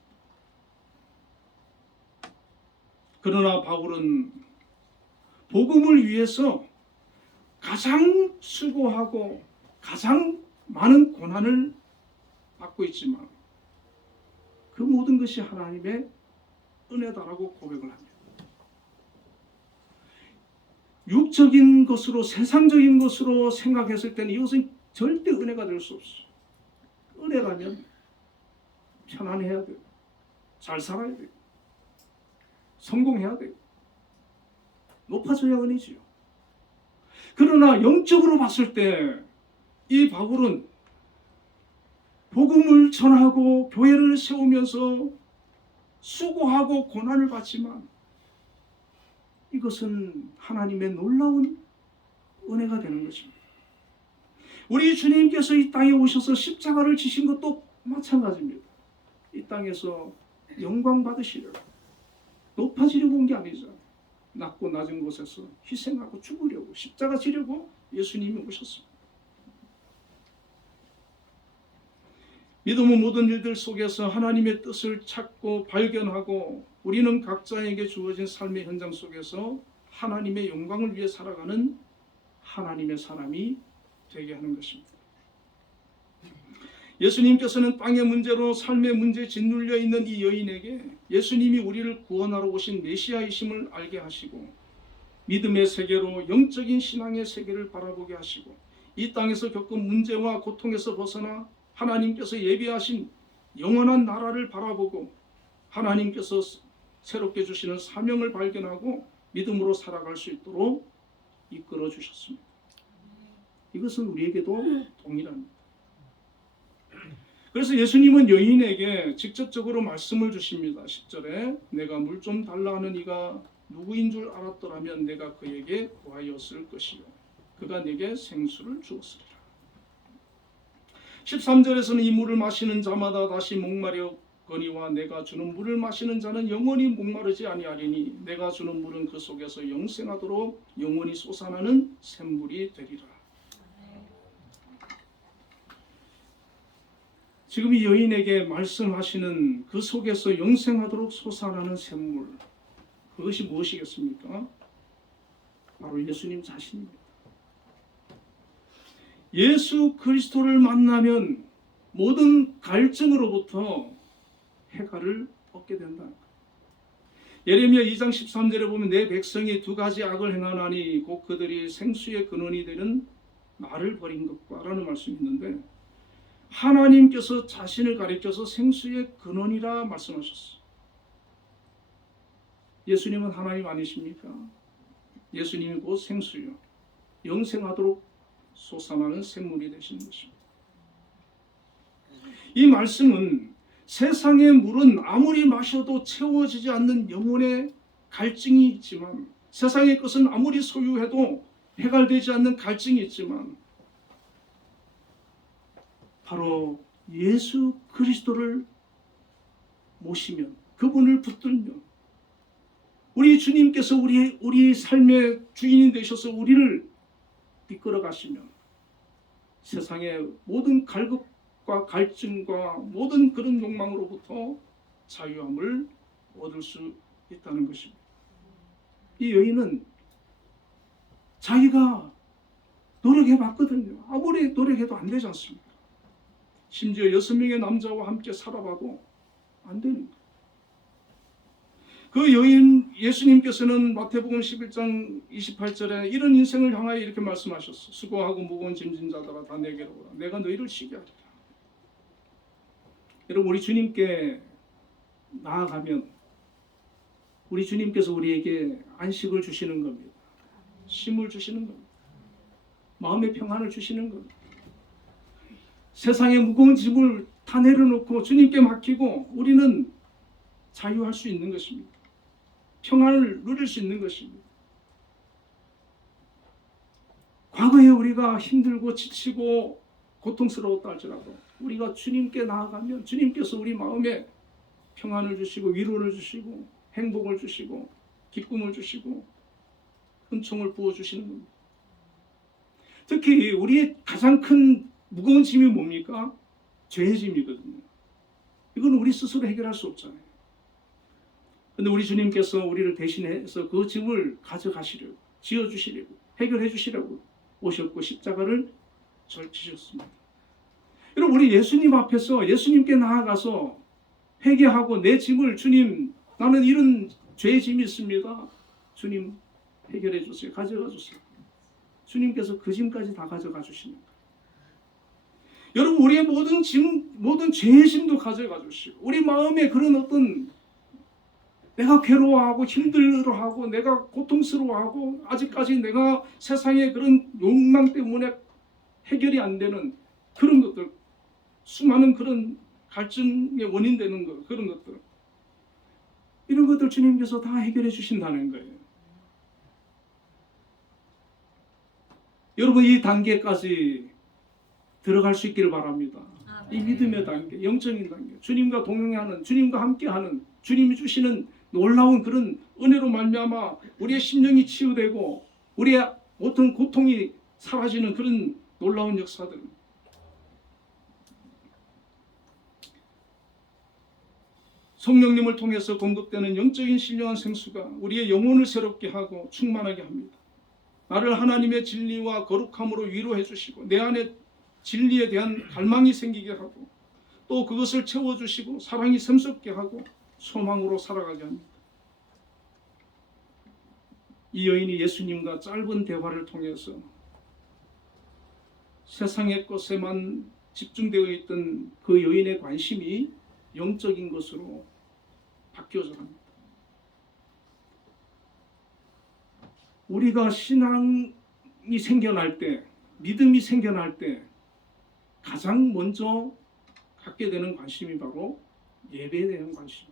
그러나 바울은 복음을 위해서 가장 수고하고 가장 많은 고난을 받고 있지만 그 모든 것이 하나님의 은혜다라고 고백을 합니다. 육적인 것으로 세상적인 것으로 생각했을 때는 이것은 절대 은혜가 될 수 없어요. 은혜라면 편안해야 돼요. 잘 살아야 돼요. 성공해야 돼요. 높아져야 은혜지요. 그러나 영적으로 봤을 때 이 바울은 복음을 전하고 교회를 세우면서 수고하고 고난을 받지만 이것은 하나님의 놀라운 은혜가 되는 것입니다. 우리 주님께서 이 땅에 오셔서 십자가를 지신 것도 마찬가지입니다. 이 땅에서 영광 받으시려고 높아지려고 온 게 아니죠. 낮고 낮은 곳에서 희생하고 죽으려고 십자가 지려고 예수님이 오셨습니다. 믿음의 모든 일들 속에서 하나님의 뜻을 찾고 발견하고 우리는 각자에게 주어진 삶의 현장 속에서 하나님의 영광을 위해 살아가는 하나님의 사람이 되게 하는 것입니다. 예수님께서는 땅의 문제로 삶의 문제에 짓눌려 있는 이 여인에게 예수님이 우리를 구원하러 오신 메시아이심을 알게 하시고 믿음의 세계로 영적인 신앙의 세계를 바라보게 하시고 이 땅에서 겪은 문제와 고통에서 벗어나 하나님께서 예비하신 영원한 나라를 바라보고 하나님께서 새롭게 주시는 사명을 발견하고 믿음으로 살아갈 수 있도록 이끌어 주셨습니다. 이것은 우리에게도 동일합니다. 그래서 예수님은 여인에게 직접적으로 말씀을 주십니다. 10절에 내가 물 좀 달라 하는 이가 누구인 줄 알았더라면 내가 그에게 구하였을 것이요 그가 내게 생수를 주었으리라. 13절에서는 이 물을 마시는 자마다 다시 목마르거니와 내가 주는 물을 마시는 자는 영원히 목마르지 아니하리니 내가 주는 물은 그 속에서 영생하도록 영원히 솟아나는 샘물이 되리라. 지금 이 여인에게 말씀하시는 그 속에서 영생하도록 솟아나는 샘물, 그것이 무엇이겠습니까? 바로 예수님 자신입니다. 예수 그리스도를 만나면 모든 갈증으로부터 해갈을 얻게 된다. 예레미야 2장 13절에 보면 내 백성이 두 가지 악을 행하나니 곧 그들이 생수의 근원이 되는 나를 버린 것과 라는 말씀이 있는데 하나님께서 자신을 가리켜서 생수의 근원이라 말씀하셨어요. 예수님은 하나님 아니십니까? 예수님이 곧 생수요 영생하도록 솟아나는 샘물이 되신 것입니다. 이 말씀은 세상의 물은 아무리 마셔도 채워지지 않는 영혼의 갈증이 있지만 세상의 것은 아무리 소유해도 해갈되지 않는 갈증이 있지만 바로 예수 그리스도를 모시면 그분을 붙들면 우리 주님께서 우리 삶의 주인이 되셔서 우리를 이끌어 가시면 세상의 모든 갈급과 갈증과 모든 그런 욕망으로부터 자유함을 얻을 수 있다는 것입니다. 이 여인은 자기가 노력해봤거든요. 아무리 노력해도 안 되지 않습니까? 심지어 6명의 남자와 함께 살아봐도 안 되는 거예요. 그 여인 예수님께서는 마태복음 11장 28절에 이런 인생을 향하여 이렇게 말씀하셨어. 수고하고 무거운 짐진 자들아 다 내게로 오라. 내가 너희를 쉬게 하리라. 여러분 우리 주님께 나아가면 우리 주님께서 우리에게 안식을 주시는 겁니다. 쉼을 주시는 겁니다. 마음의 평안을 주시는 겁니다. 세상의 무거운 짐을 다 내려놓고 주님께 맡기고 우리는 자유할 수 있는 것입니다. 평안을 누릴 수 있는 것입니다. 과거에 우리가 힘들고 지치고 고통스러웠다 할지라도 우리가 주님께 나아가면 주님께서 우리 마음에 평안을 주시고 위로를 주시고 행복을 주시고 기쁨을 주시고 은총을 부어주시는 겁니다. 특히 우리의 가장 큰 무거운 짐이 뭡니까? 죄의 짐이거든요. 이건 우리 스스로 해결할 수 없잖아요. 근데 우리 주님께서 우리를 대신해서 그 짐을 가져가시려고, 지어주시려고, 해결해 주시려고 오셨고 십자가를 지셨습니다. 여러분, 우리 예수님 앞에서 예수님께 나아가서 회개하고 내 짐을, 주님 나는 이런 죄의 짐이 있습니다, 주님 해결해 주세요, 가져가 주세요. 주님께서 그 짐까지 다 가져가 주시는 거예요. 여러분, 우리의 모든 짐, 모든 죄의 짐도 가져가 주시고, 우리 마음에 그런 어떤 내가 괴로워하고 힘들어하고 내가 고통스러워하고 아직까지 내가 세상의 그런 욕망 때문에 해결이 안 되는 그런 것들, 수많은 그런 갈증의 원인 되는 것, 그런 것들, 이런 것들 주님께서 다 해결해 주신다는 거예요. 여러분, 이 단계까지 들어갈 수 있기를 바랍니다. 이 믿음의 단계, 영적인 단계, 주님과 동행하는, 주님과 함께하는, 주님이 주시는 놀라운 그런 은혜로 말미암아 우리의 심령이 치유되고 우리의 어떤 고통이 사라지는 그런 놀라운 역사들. 성령님을 통해서 공급되는 영적인 신령한 생수가 우리의 영혼을 새롭게 하고 충만하게 합니다. 나를 하나님의 진리와 거룩함으로 위로해 주시고 내 안에 진리에 대한 갈망이 생기게 하고 또 그것을 채워주시고 사랑이 샘솟게 하고 소망으로 살아가게 합니다. 이 여인이 예수님과 짧은 대화를 통해서 세상의 것에만 집중되어 있던 그 여인의 관심이 영적인 것으로 바뀌어져 갑니다. 우리가 신앙이 생겨날 때, 믿음이 생겨날 때 가장 먼저 갖게 되는 관심이 바로 예배에 대한 관심.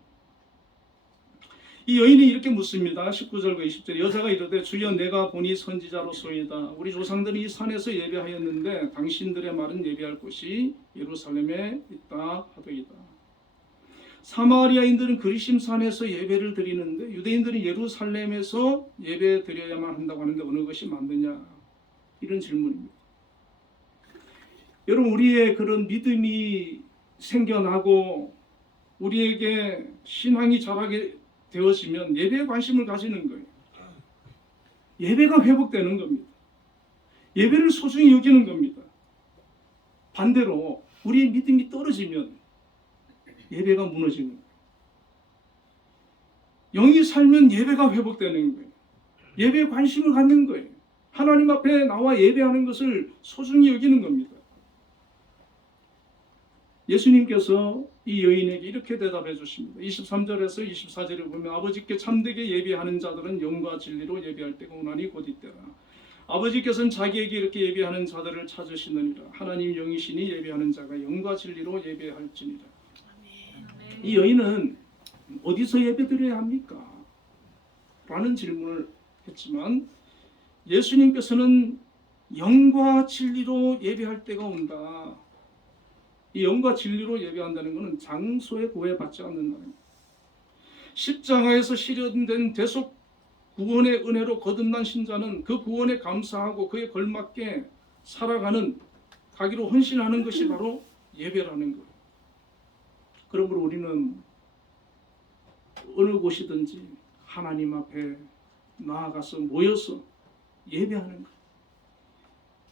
이 여인이 이렇게 묻습니다. 19절과 20절. 여자가 이르되 주여 내가 보니 선지자로소이다. 우리 조상들이 이 산에서 예배하였는데 당신들의 말은 예배할 곳이 예루살렘에 있다 하더이다. 사마리아인들은 그리심 산에서 예배를 드리는데 유대인들은 예루살렘에서 예배 드려야만 한다고 하는데 어느 것이 맞느냐? 이런 질문입니다. 여러분, 우리의 그런 믿음이 생겨나고 우리에게 신앙이 자라게 되어지면 예배에 관심을 가지는 거예요. 예배가 회복되는 겁니다. 예배를 소중히 여기는 겁니다. 반대로 우리의 믿음이 떨어지면 예배가 무너지는 거예요. 영이 살면 예배가 회복되는 거예요. 예배에 관심을 갖는 거예요. 하나님 앞에 나와 예배하는 것을 소중히 여기는 겁니다. 예수님께서 이 여인에게 이렇게 대답해 주십니다. 23절에서 24절에 보면 아버지께 참되게 예배하는 자들은 영과 진리로 예배할 때가 오나니 곧 이때라. 아버지께서는 자기에게 이렇게 예배하는 자들을 찾으시느니라. 하나님 영이시니 예배하는 자가 영과 진리로 예배할지니라. 이 여인은 어디서 예배드려야 합니까? 라는 질문을 했지만 예수님께서는 영과 진리로 예배할 때가 온다. 이 영과 진리로 예배한다는 것은 장소에 구애받지 않는다는 것. 십자가에서 실현된 대속 구원의 은혜로 거듭난 신자는 그 구원에 감사하고 그에 걸맞게 살아가는 가기로 헌신하는 것이 바로 예배라는 것. 그러므로 우리는 어느 곳이든지 하나님 앞에 나아가서 모여서 예배하는 것.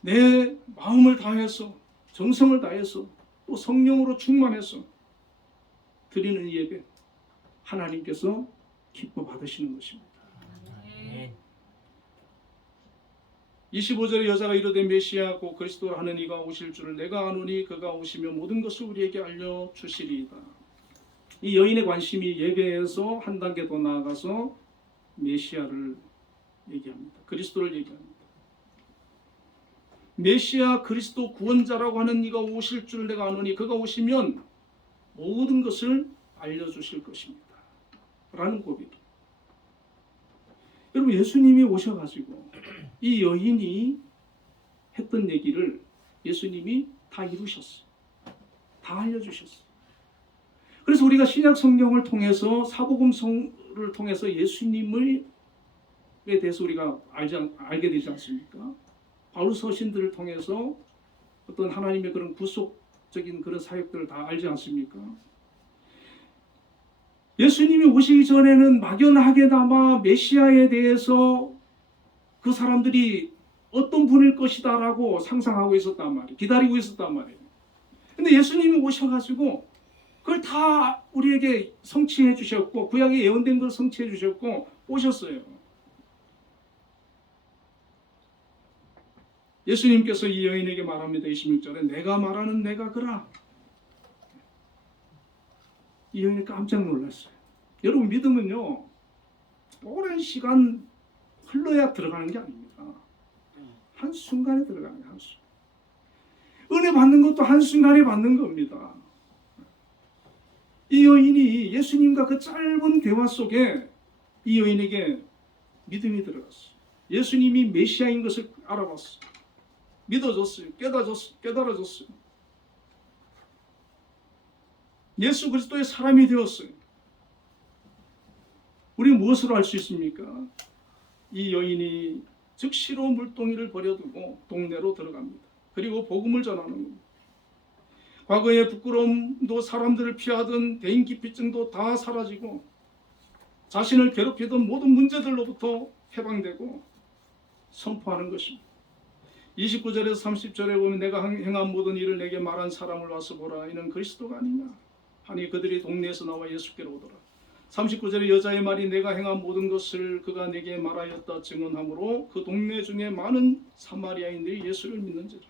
내 마음을 다해서 정성을 다해서 또 성령으로 충만해서 드리는 예배, 하나님께서 기뻐 받으시는 것입니다. 25절에 여자가 이르되 메시아고 그리스도라 하는 이가 오실 줄을 내가 아노니 그가 오시면 모든 것을 우리에게 알려주시리이다. 이 여인의 관심이 예배에서 한 단계 더 나아가서 메시아를 얘기합니다. 그리스도를 얘기합니다. 메시아 그리스도 구원자라고 하는 이가 오실 줄 내가 아노니 그가 오시면 모든 것을 알려주실 것입니다. 라는 고백이. 여러분, 예수님이 오셔가지고 이 여인이 했던 얘기를 예수님이 다 이루셨어요. 다 알려주셨어요. 그래서 우리가 신약 성경을 통해서 사복음서를 통해서 예수님에 대해서 우리가 알게 되지 않습니까? 바울 서신들을 통해서 어떤 하나님의 그런 구속적인 그런 사역들을 다 알지 않습니까? 예수님이 오시기 전에는 막연하게나마 메시아에 대해서 그 사람들이 어떤 분일 것이다라고 상상하고 있었단 말이에요. 기다리고 있었단 말이에요. 근데 예수님이 오셔가지고 그걸 다 우리에게 성취해 주셨고, 구약에 예언된 걸 성취해 주셨고 오셨어요. 예수님께서 이 여인에게 말합니다. 26절에 내가 말하는 내가 그라. 이 여인이 깜짝 놀랐어요. 여러분, 믿음은요 오랜 시간 흘러야 들어가는 게 아닙니다. 한순간에 들어가는 거예요. 한순간. 은혜 받는 것도 한순간에 받는 겁니다. 이 여인이 예수님과 그 짧은 대화 속에 이 여인에게 믿음이 들어갔어요. 예수님이 메시아인 것을 알아봤어요. 믿어졌어요. 깨달아졌어요. 예수 그리스도의 사람이 되었어요. 우리는 무엇으로 알 수 있습니까? 이 여인이 즉시로 물동이를 버려두고 동네로 들어갑니다. 그리고 복음을 전하는 겁니다. 과거의 부끄러움도, 사람들을 피하던 대인기피증도 다 사라지고 자신을 괴롭히던 모든 문제들로부터 해방되고 선포하는 것입니다. 29절에서 30절에 보면 내가 행한 모든 일을 내게 말한 사람을 와서 보라. 이는 그리스도가 아니냐 하니 그들이 동네에서 나와 예수께로 오더라. 39절에 여자의 말이 내가 행한 모든 것을 그가 내게 말하였다 증언하므로 그 동네 중에 많은 사마리아인들이 예수를 믿는지라.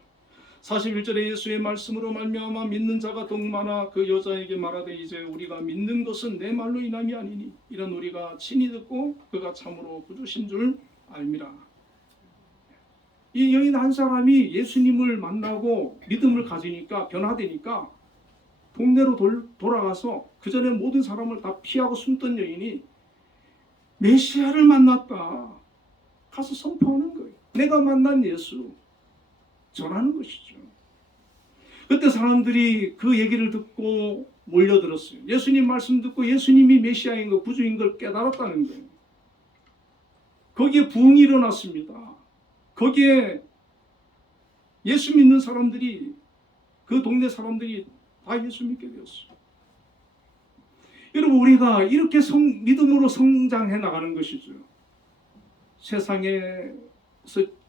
41절에 예수의 말씀으로 말미암아 믿는 자가 더욱 많아 그 여자에게 말하되 이제 우리가 믿는 것은 내 말로 인함이 아니니 이런 우리가 친히 듣고 그가 참으로 구주신 줄 알미라. 이 여인 한 사람이 예수님을 만나고 믿음을 가지니까, 변화되니까 동네로 돌아가서 그 전에 모든 사람을 다 피하고 숨던 여인이 메시아를 만났다 가서 선포하는 거예요. 내가 만난 예수 전하는 것이죠. 그때 사람들이 그 얘기를 듣고 몰려들었어요. 예수님 말씀 듣고 예수님이 메시아인 것, 구주인 걸 깨달았다는 거예요. 거기에 부흥이 일어났습니다. 거기에 예수 믿는 사람들이, 그 동네 사람들이 다 예수 믿게 되었어요. 여러분, 우리가 이렇게 믿음으로 성장해 나가는 것이죠. 세상에서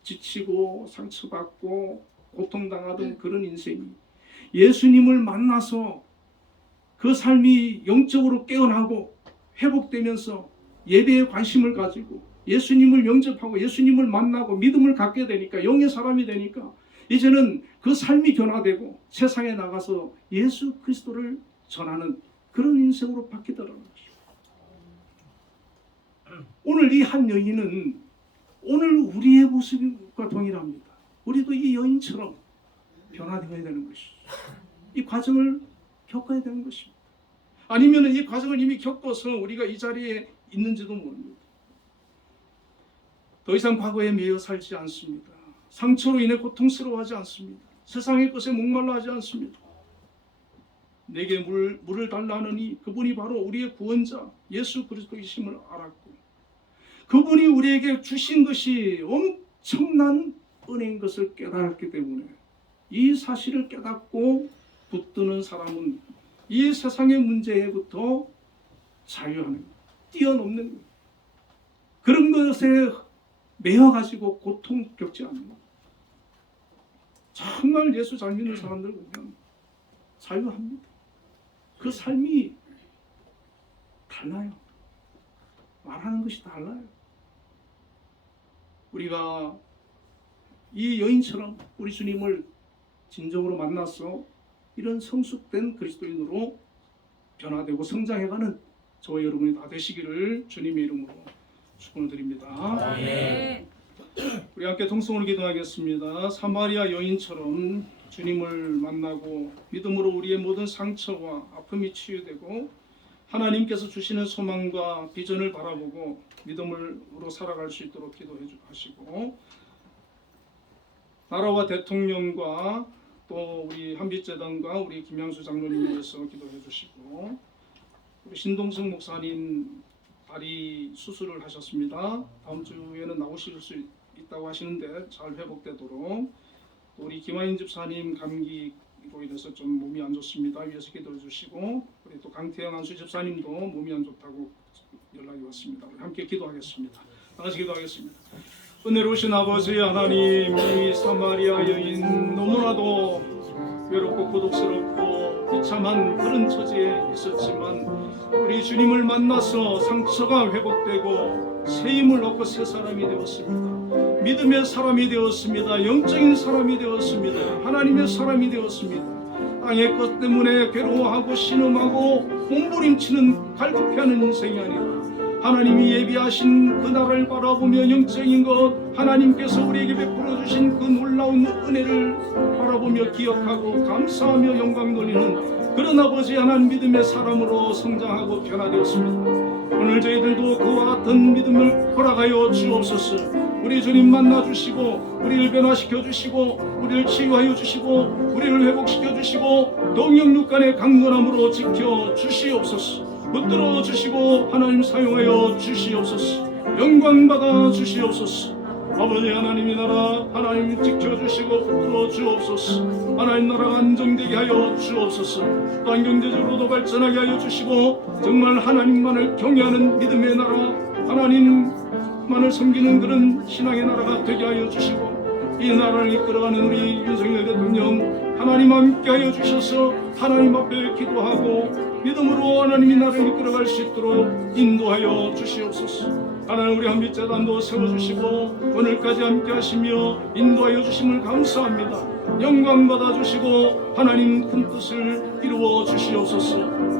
지치고 상처받고 고통당하던 그런 인생이 예수님을 만나서 그 삶이 영적으로 깨어나고 회복되면서 예배에 관심을 가지고 예수님을 영접하고 예수님을 만나고 믿음을 갖게 되니까, 영의 사람이 되니까 이제는 그 삶이 변화되고 세상에 나가서 예수 그리스도를 전하는 그런 인생으로 바뀌더라는 것이죠. 오늘 이 한 여인은 오늘 우리의 모습과 동일합니다. 우리도 이 여인처럼 변화되어야 되는 것이죠. 이 과정을 겪어야 되는 것입니다. 아니면 이 과정을 이미 겪어서 우리가 이 자리에 있는지도 모릅니다. 더 이상 과거에 매여 살지 않습니다. 상처로 인해 고통스러워하지 않습니다. 세상의 것에 목말라 하지 않습니다. 내게 물을 달라 하느니 그분이 바로 우리의 구원자 예수 그리스도이심을 알았고, 그분이 우리에게 주신 것이 엄청난 은혜인 것을 깨달았기 때문에 이 사실을 깨닫고 붙드는 사람은 이 세상의 문제에부터 자유하는, 뛰어넘는 거예요. 그런 것에 매여가지고 고통 겪지 않는 거예요. 정말 예수 잘 믿는 사람들 보면 자유합니다. 그 삶이 달라요. 말하는 것이 달라요. 우리가 이 여인처럼 우리 주님을 진정으로 만나서 이런 성숙된 그리스도인으로 변화되고 성장해가는 저와 여러분이 다 되시기를 주님의 이름으로 축원을 드립니다. 네. 우리 함께 통성으로 기도하겠습니다. 사마리아 여인처럼 주님을 만나고 믿음으로 우리의 모든 상처와 아픔이 치유되고 하나님께서 주시는 소망과 비전을 바라보고 믿음으로 살아갈 수 있도록 기도해 하시고, 나라와 대통령과 또 우리 한빛재단과 우리 김양수 장로님 위해서 기도해 주시고, 우리 신동성 목사님 다리 수술을 하셨습니다. 다음 주에는 나오실 수 있다고 하시는데 잘 회복되도록, 우리 김하인 집사님 감기 이로 인해서 좀 몸이 안 좋습니다. 위에서 기도해 주시고, 우리 또 강태영 안수 집사님도 몸이 안 좋다고 연락이 왔습니다. 우리 함께 기도하겠습니다. 다 같이 기도하겠습니다. 은혜로우신 아버지 하나님, 이 사마리아 여인 너무나도 외롭고 고독스럽고 비참한 그런 처지에 있었지만 우리 주님을 만나서 상처가 회복되고 새 힘을 얻고 새 사람이 되었습니다. 믿음의 사람이 되었습니다. 영적인 사람이 되었습니다. 하나님의 사람이 되었습니다. 땅의 것 때문에 괴로워하고 신음하고 몸부림치는 갈급해하는 인생이 아니라 하나님이 예비하신 그 나라를 바라보며 영적인 것, 하나님께서 우리에게 베풀어 주신 그 놀라운 은혜를 바라보며 기억하고 감사하며 영광 돌리는 그런 아버지 하나님 믿음의 사람으로 성장하고 변화되었습니다. 오늘 저희들도 그와 같은 믿음을 허락하여 주옵소서. 우리 주님 만나 주시고 우리를 변화시켜 주시고 우리를 치유하여 주시고 우리를 회복시켜 주시고 동영육간의 강건함으로 지켜 주시옵소서. 붙들어 주시고 하나님 사용하여 주시옵소서. 영광 받아 주시옵소서. 아버지 하나님의 나라 하나님 지켜주시고 붙들어 주옵소서. 하나님 나라가 안정되게 하여 주옵소서. 또한 경제적으로도 발전하게 하여 주시고 정말 하나님만을 경외하는 믿음의 나라, 하나님만을 섬기는 그런 신앙의 나라가 되게 하여 주시고 이 나라를 이끌어가는 우리 윤석열 대통령 하나님 함께 하여 주셔서 하나님 앞에 기도하고 믿음으로 하나님이 나를 이끌어갈 수 있도록 인도하여 주시옵소서. 하나님 우리 한빛재단도 세워주시고 오늘까지 함께 하시며 인도하여 주심을 감사합니다. 영광 받아주시고 하나님 큰 뜻을 이루어 주시옵소서.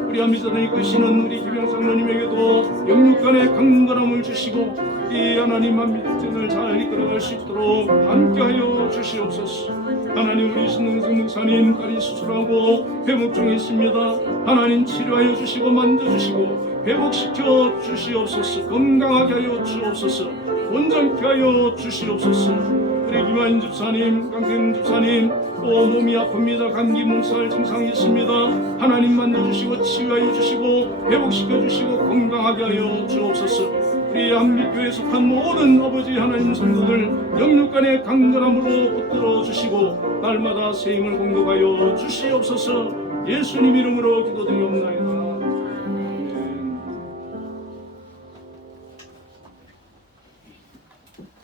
우리 한빛재단 이끄시는 우리 김영상 누님에게도 영육간의 강건함을 주시고 이 하나님 한빛재단을 잘 이끌어갈 수 있도록 함께하여 주시옵소서. 하나님 우리 신능성 목사님 다리 수술하고 회복 중에 있습니다. 하나님 치료하여 주시고 만져주시고 회복시켜 주시옵소서. 건강하게 하여 주옵소서. 온전케 하여 주시옵소서. 우리 김한 집사님, 강태영 집사님 또 몸이 아픕니다. 감기 몸살 증상이 있습니다. 하나님 만져주시고 치유하여 주시고 회복시켜 주시고 건강하게 하여 주옵소서. 우리 한빛교회에 속한 모든 아버지 하나님 성도들 영육간의 강건함으로 붙들어 주시고 날마다 새 힘을 공급하여 주시옵소서. 예수님 이름으로 기도드리옵나이다. 아멘.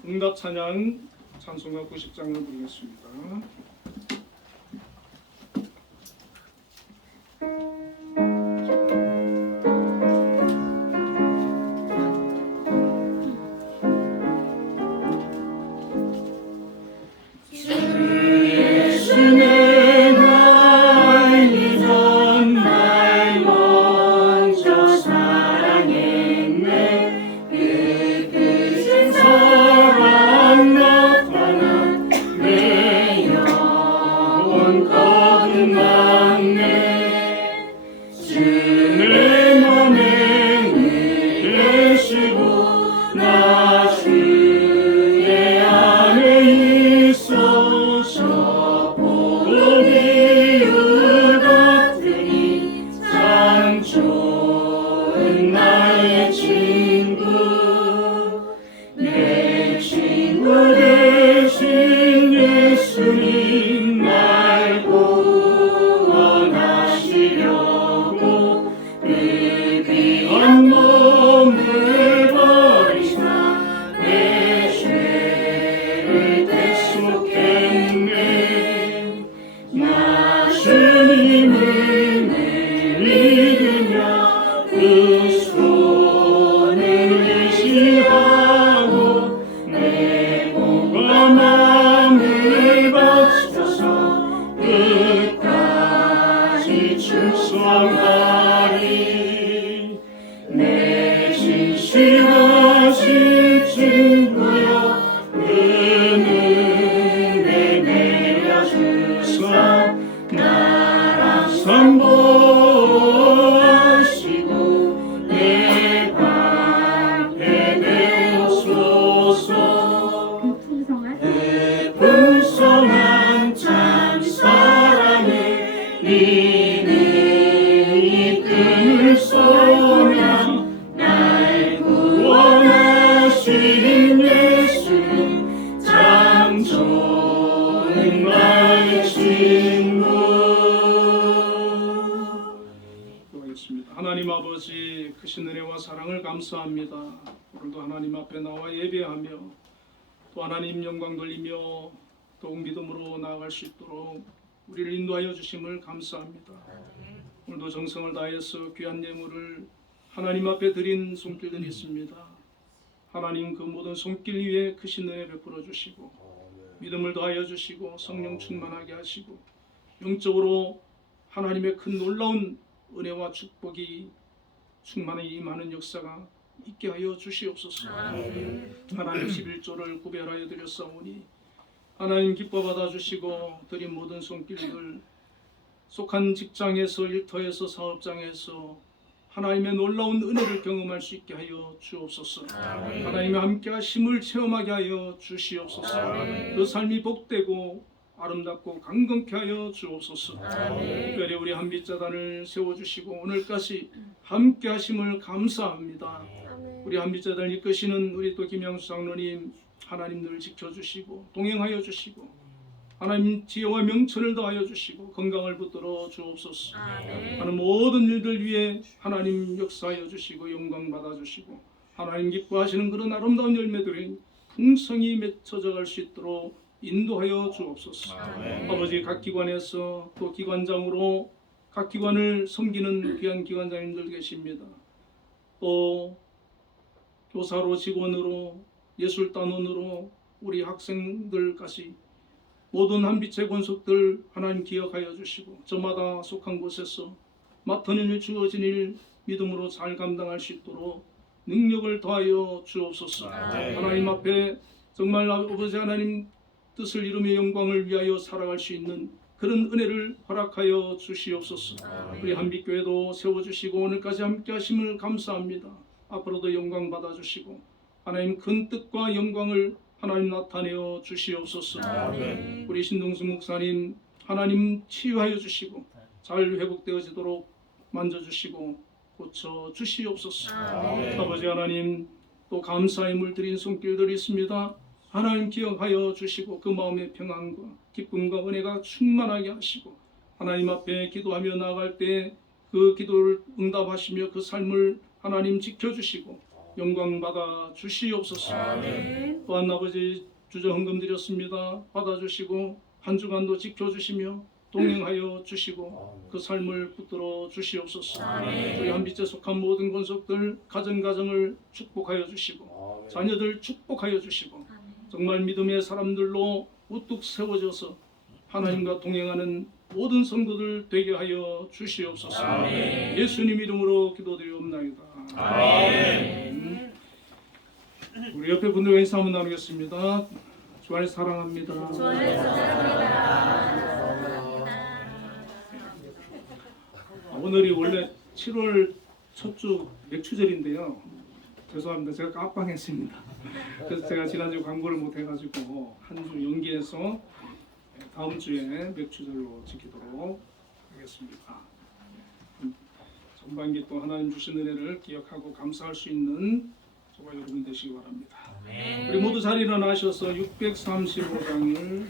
응답 찬양 찬송가 90장을 부르겠습니다. 내 아버지 크신 은혜와 사랑을 감사합니다. 오늘도 하나님 앞에 나와 예배하며 또 하나님 영광 돌리며 더욱 믿음으로 나아갈 수 있도록 우리를 인도하여 주심을 감사합니다. 오늘도 정성을 다해서 귀한 예물을 하나님 앞에 드린 손길들이 있습니다. 하나님 그 모든 손길 위에 크신 은혜 베풀어 주시고 믿음을 더하여 주시고 성령 충만하게 하시고 영적으로 하나님의 큰 놀라운 은혜와 축복이 충만히 임하는 역사가 있게 하여 주시옵소서. 하나님 11조를 구별하여 드렸사오니 하나님 기뻐 받아주시고 드린 모든 손길들 속한 직장에서 일터에서 사업장에서 하나님의 놀라운 은혜를 경험할 수 있게 하여 주옵소서. 하나님의 함께 하심을 체험하게 하여 주시옵소서. 그 삶이 복되고 아름답고 강건케 하여 주옵소서. 특별히 우리 한빛자단을 세워주시고 오늘까지 함께 하심을 감사합니다. 우리 한빛자단을 이끄시는 우리 또 김양수 장로님 하나님 늘 지켜주시고 동행하여 주시고 하나님 지혜와 명철을 더하여 주시고 건강을 붙들어 주옵소서. 하는 모든 일들 위해 하나님 역사하여 주시고 영광 받아 주시고 하나님 기뻐하시는 그런 아름다운 열매들이 풍성히 맺혀져 갈 수 있도록 인도하여 주옵소서. 아버지 각 기관에서 또 기관장으로 각 기관을 섬기는 귀한 기관장님들 계십니다. 또 교사로 직원으로 예술단원으로 우리 학생들까지 모든 한빛의 권속들 하나님 기억하여 주시고 저마다 속한 곳에서 맡은 일 주어진 일 믿음으로 잘 감당할 수 있도록 능력을 더하여 주옵소서. 하나님 앞에 정말 아버지 하나님 뜻을 이루며 영광을 위하여 살아갈 수 있는 그런 은혜를 허락하여 주시옵소서. 우리 한빛교회도 세워주시고 오늘까지 함께 하심을 감사합니다. 앞으로도 영광 받아주시고 하나님 큰 뜻과 영광을 하나님 나타내어 주시옵소서. 우리 신동수 목사님 하나님 치유하여 주시고 잘 회복되어지도록 만져주시고 고쳐 주시옵소서. 아버지 하나님 또 감사의 물들인 손길들이 있습니다. 하나님 기억하여 주시고 그 마음의 평안과 기쁨과 은혜가 충만하게 하시고 하나님 앞에 기도하며 나아갈 때 그 기도를 응답하시며 그 삶을 하나님 지켜주시고 영광 받아 주시옵소서. 또한 아버지 주저 헌금 드렸습니다. 받아주시고 한 주간도 지켜주시며 동행하여 주시고 그 삶을 붙들어 주시옵소서. 우리 한빛에 속한 모든 권속들 가정을 축복하여 주시고 자녀들 축복하여 주시고 정말 믿음의 사람들로 우뚝 세워져서 하나님과 동행하는 모든 성도들 되게 하여 주시옵소서. 예수님 이름으로 기도드리옵나이다. 아멘. 우리 옆에 분들과 인사 한번 나누겠습니다. 주 안에서 사랑합니다. 오늘이 원래 7월 첫 주 맥추절인데요. 죄송합니다. 제가 깜빡했습니다. 그래서 제가 지난주 광고를 못 해가지고 한 주 연기해서 다음 주에 맥추절로 지키도록 하겠습니다. 전반기 또 하나님 주신 은혜를 기억하고 감사할 수 있는 저와 여러분 되시기 바랍니다. 우리 모두 자리 일어나셔서 635장을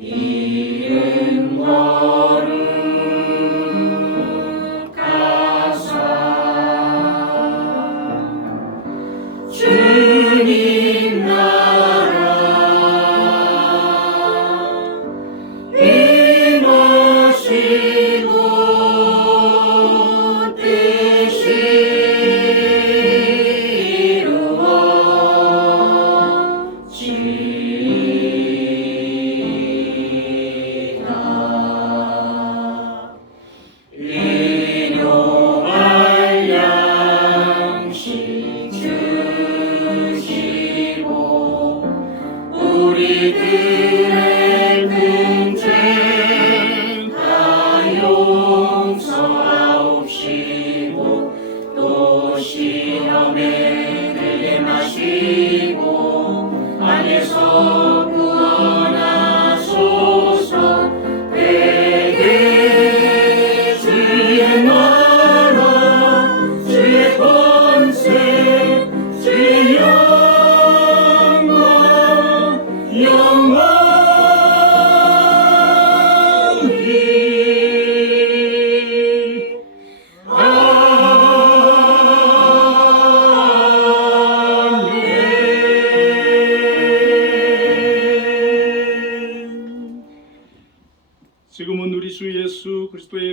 이름 거룩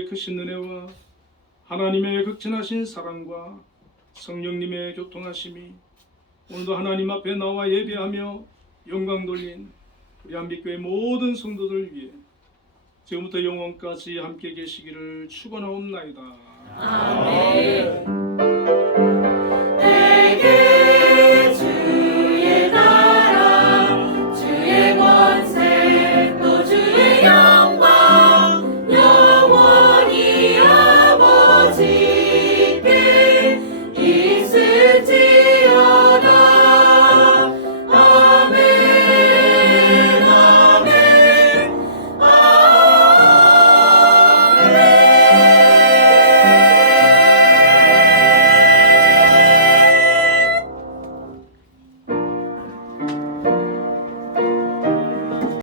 하나님의 크신 은혜와 하나님의 극진하신 사랑과 성령님의 교통하심이 오늘도 하나님 앞에 나와 예배하며 영광 돌린 우리 한빛교회 모든 성도들 위해 지금부터 영원까지 함께 계시기를 축원하옵나이다. 아멘.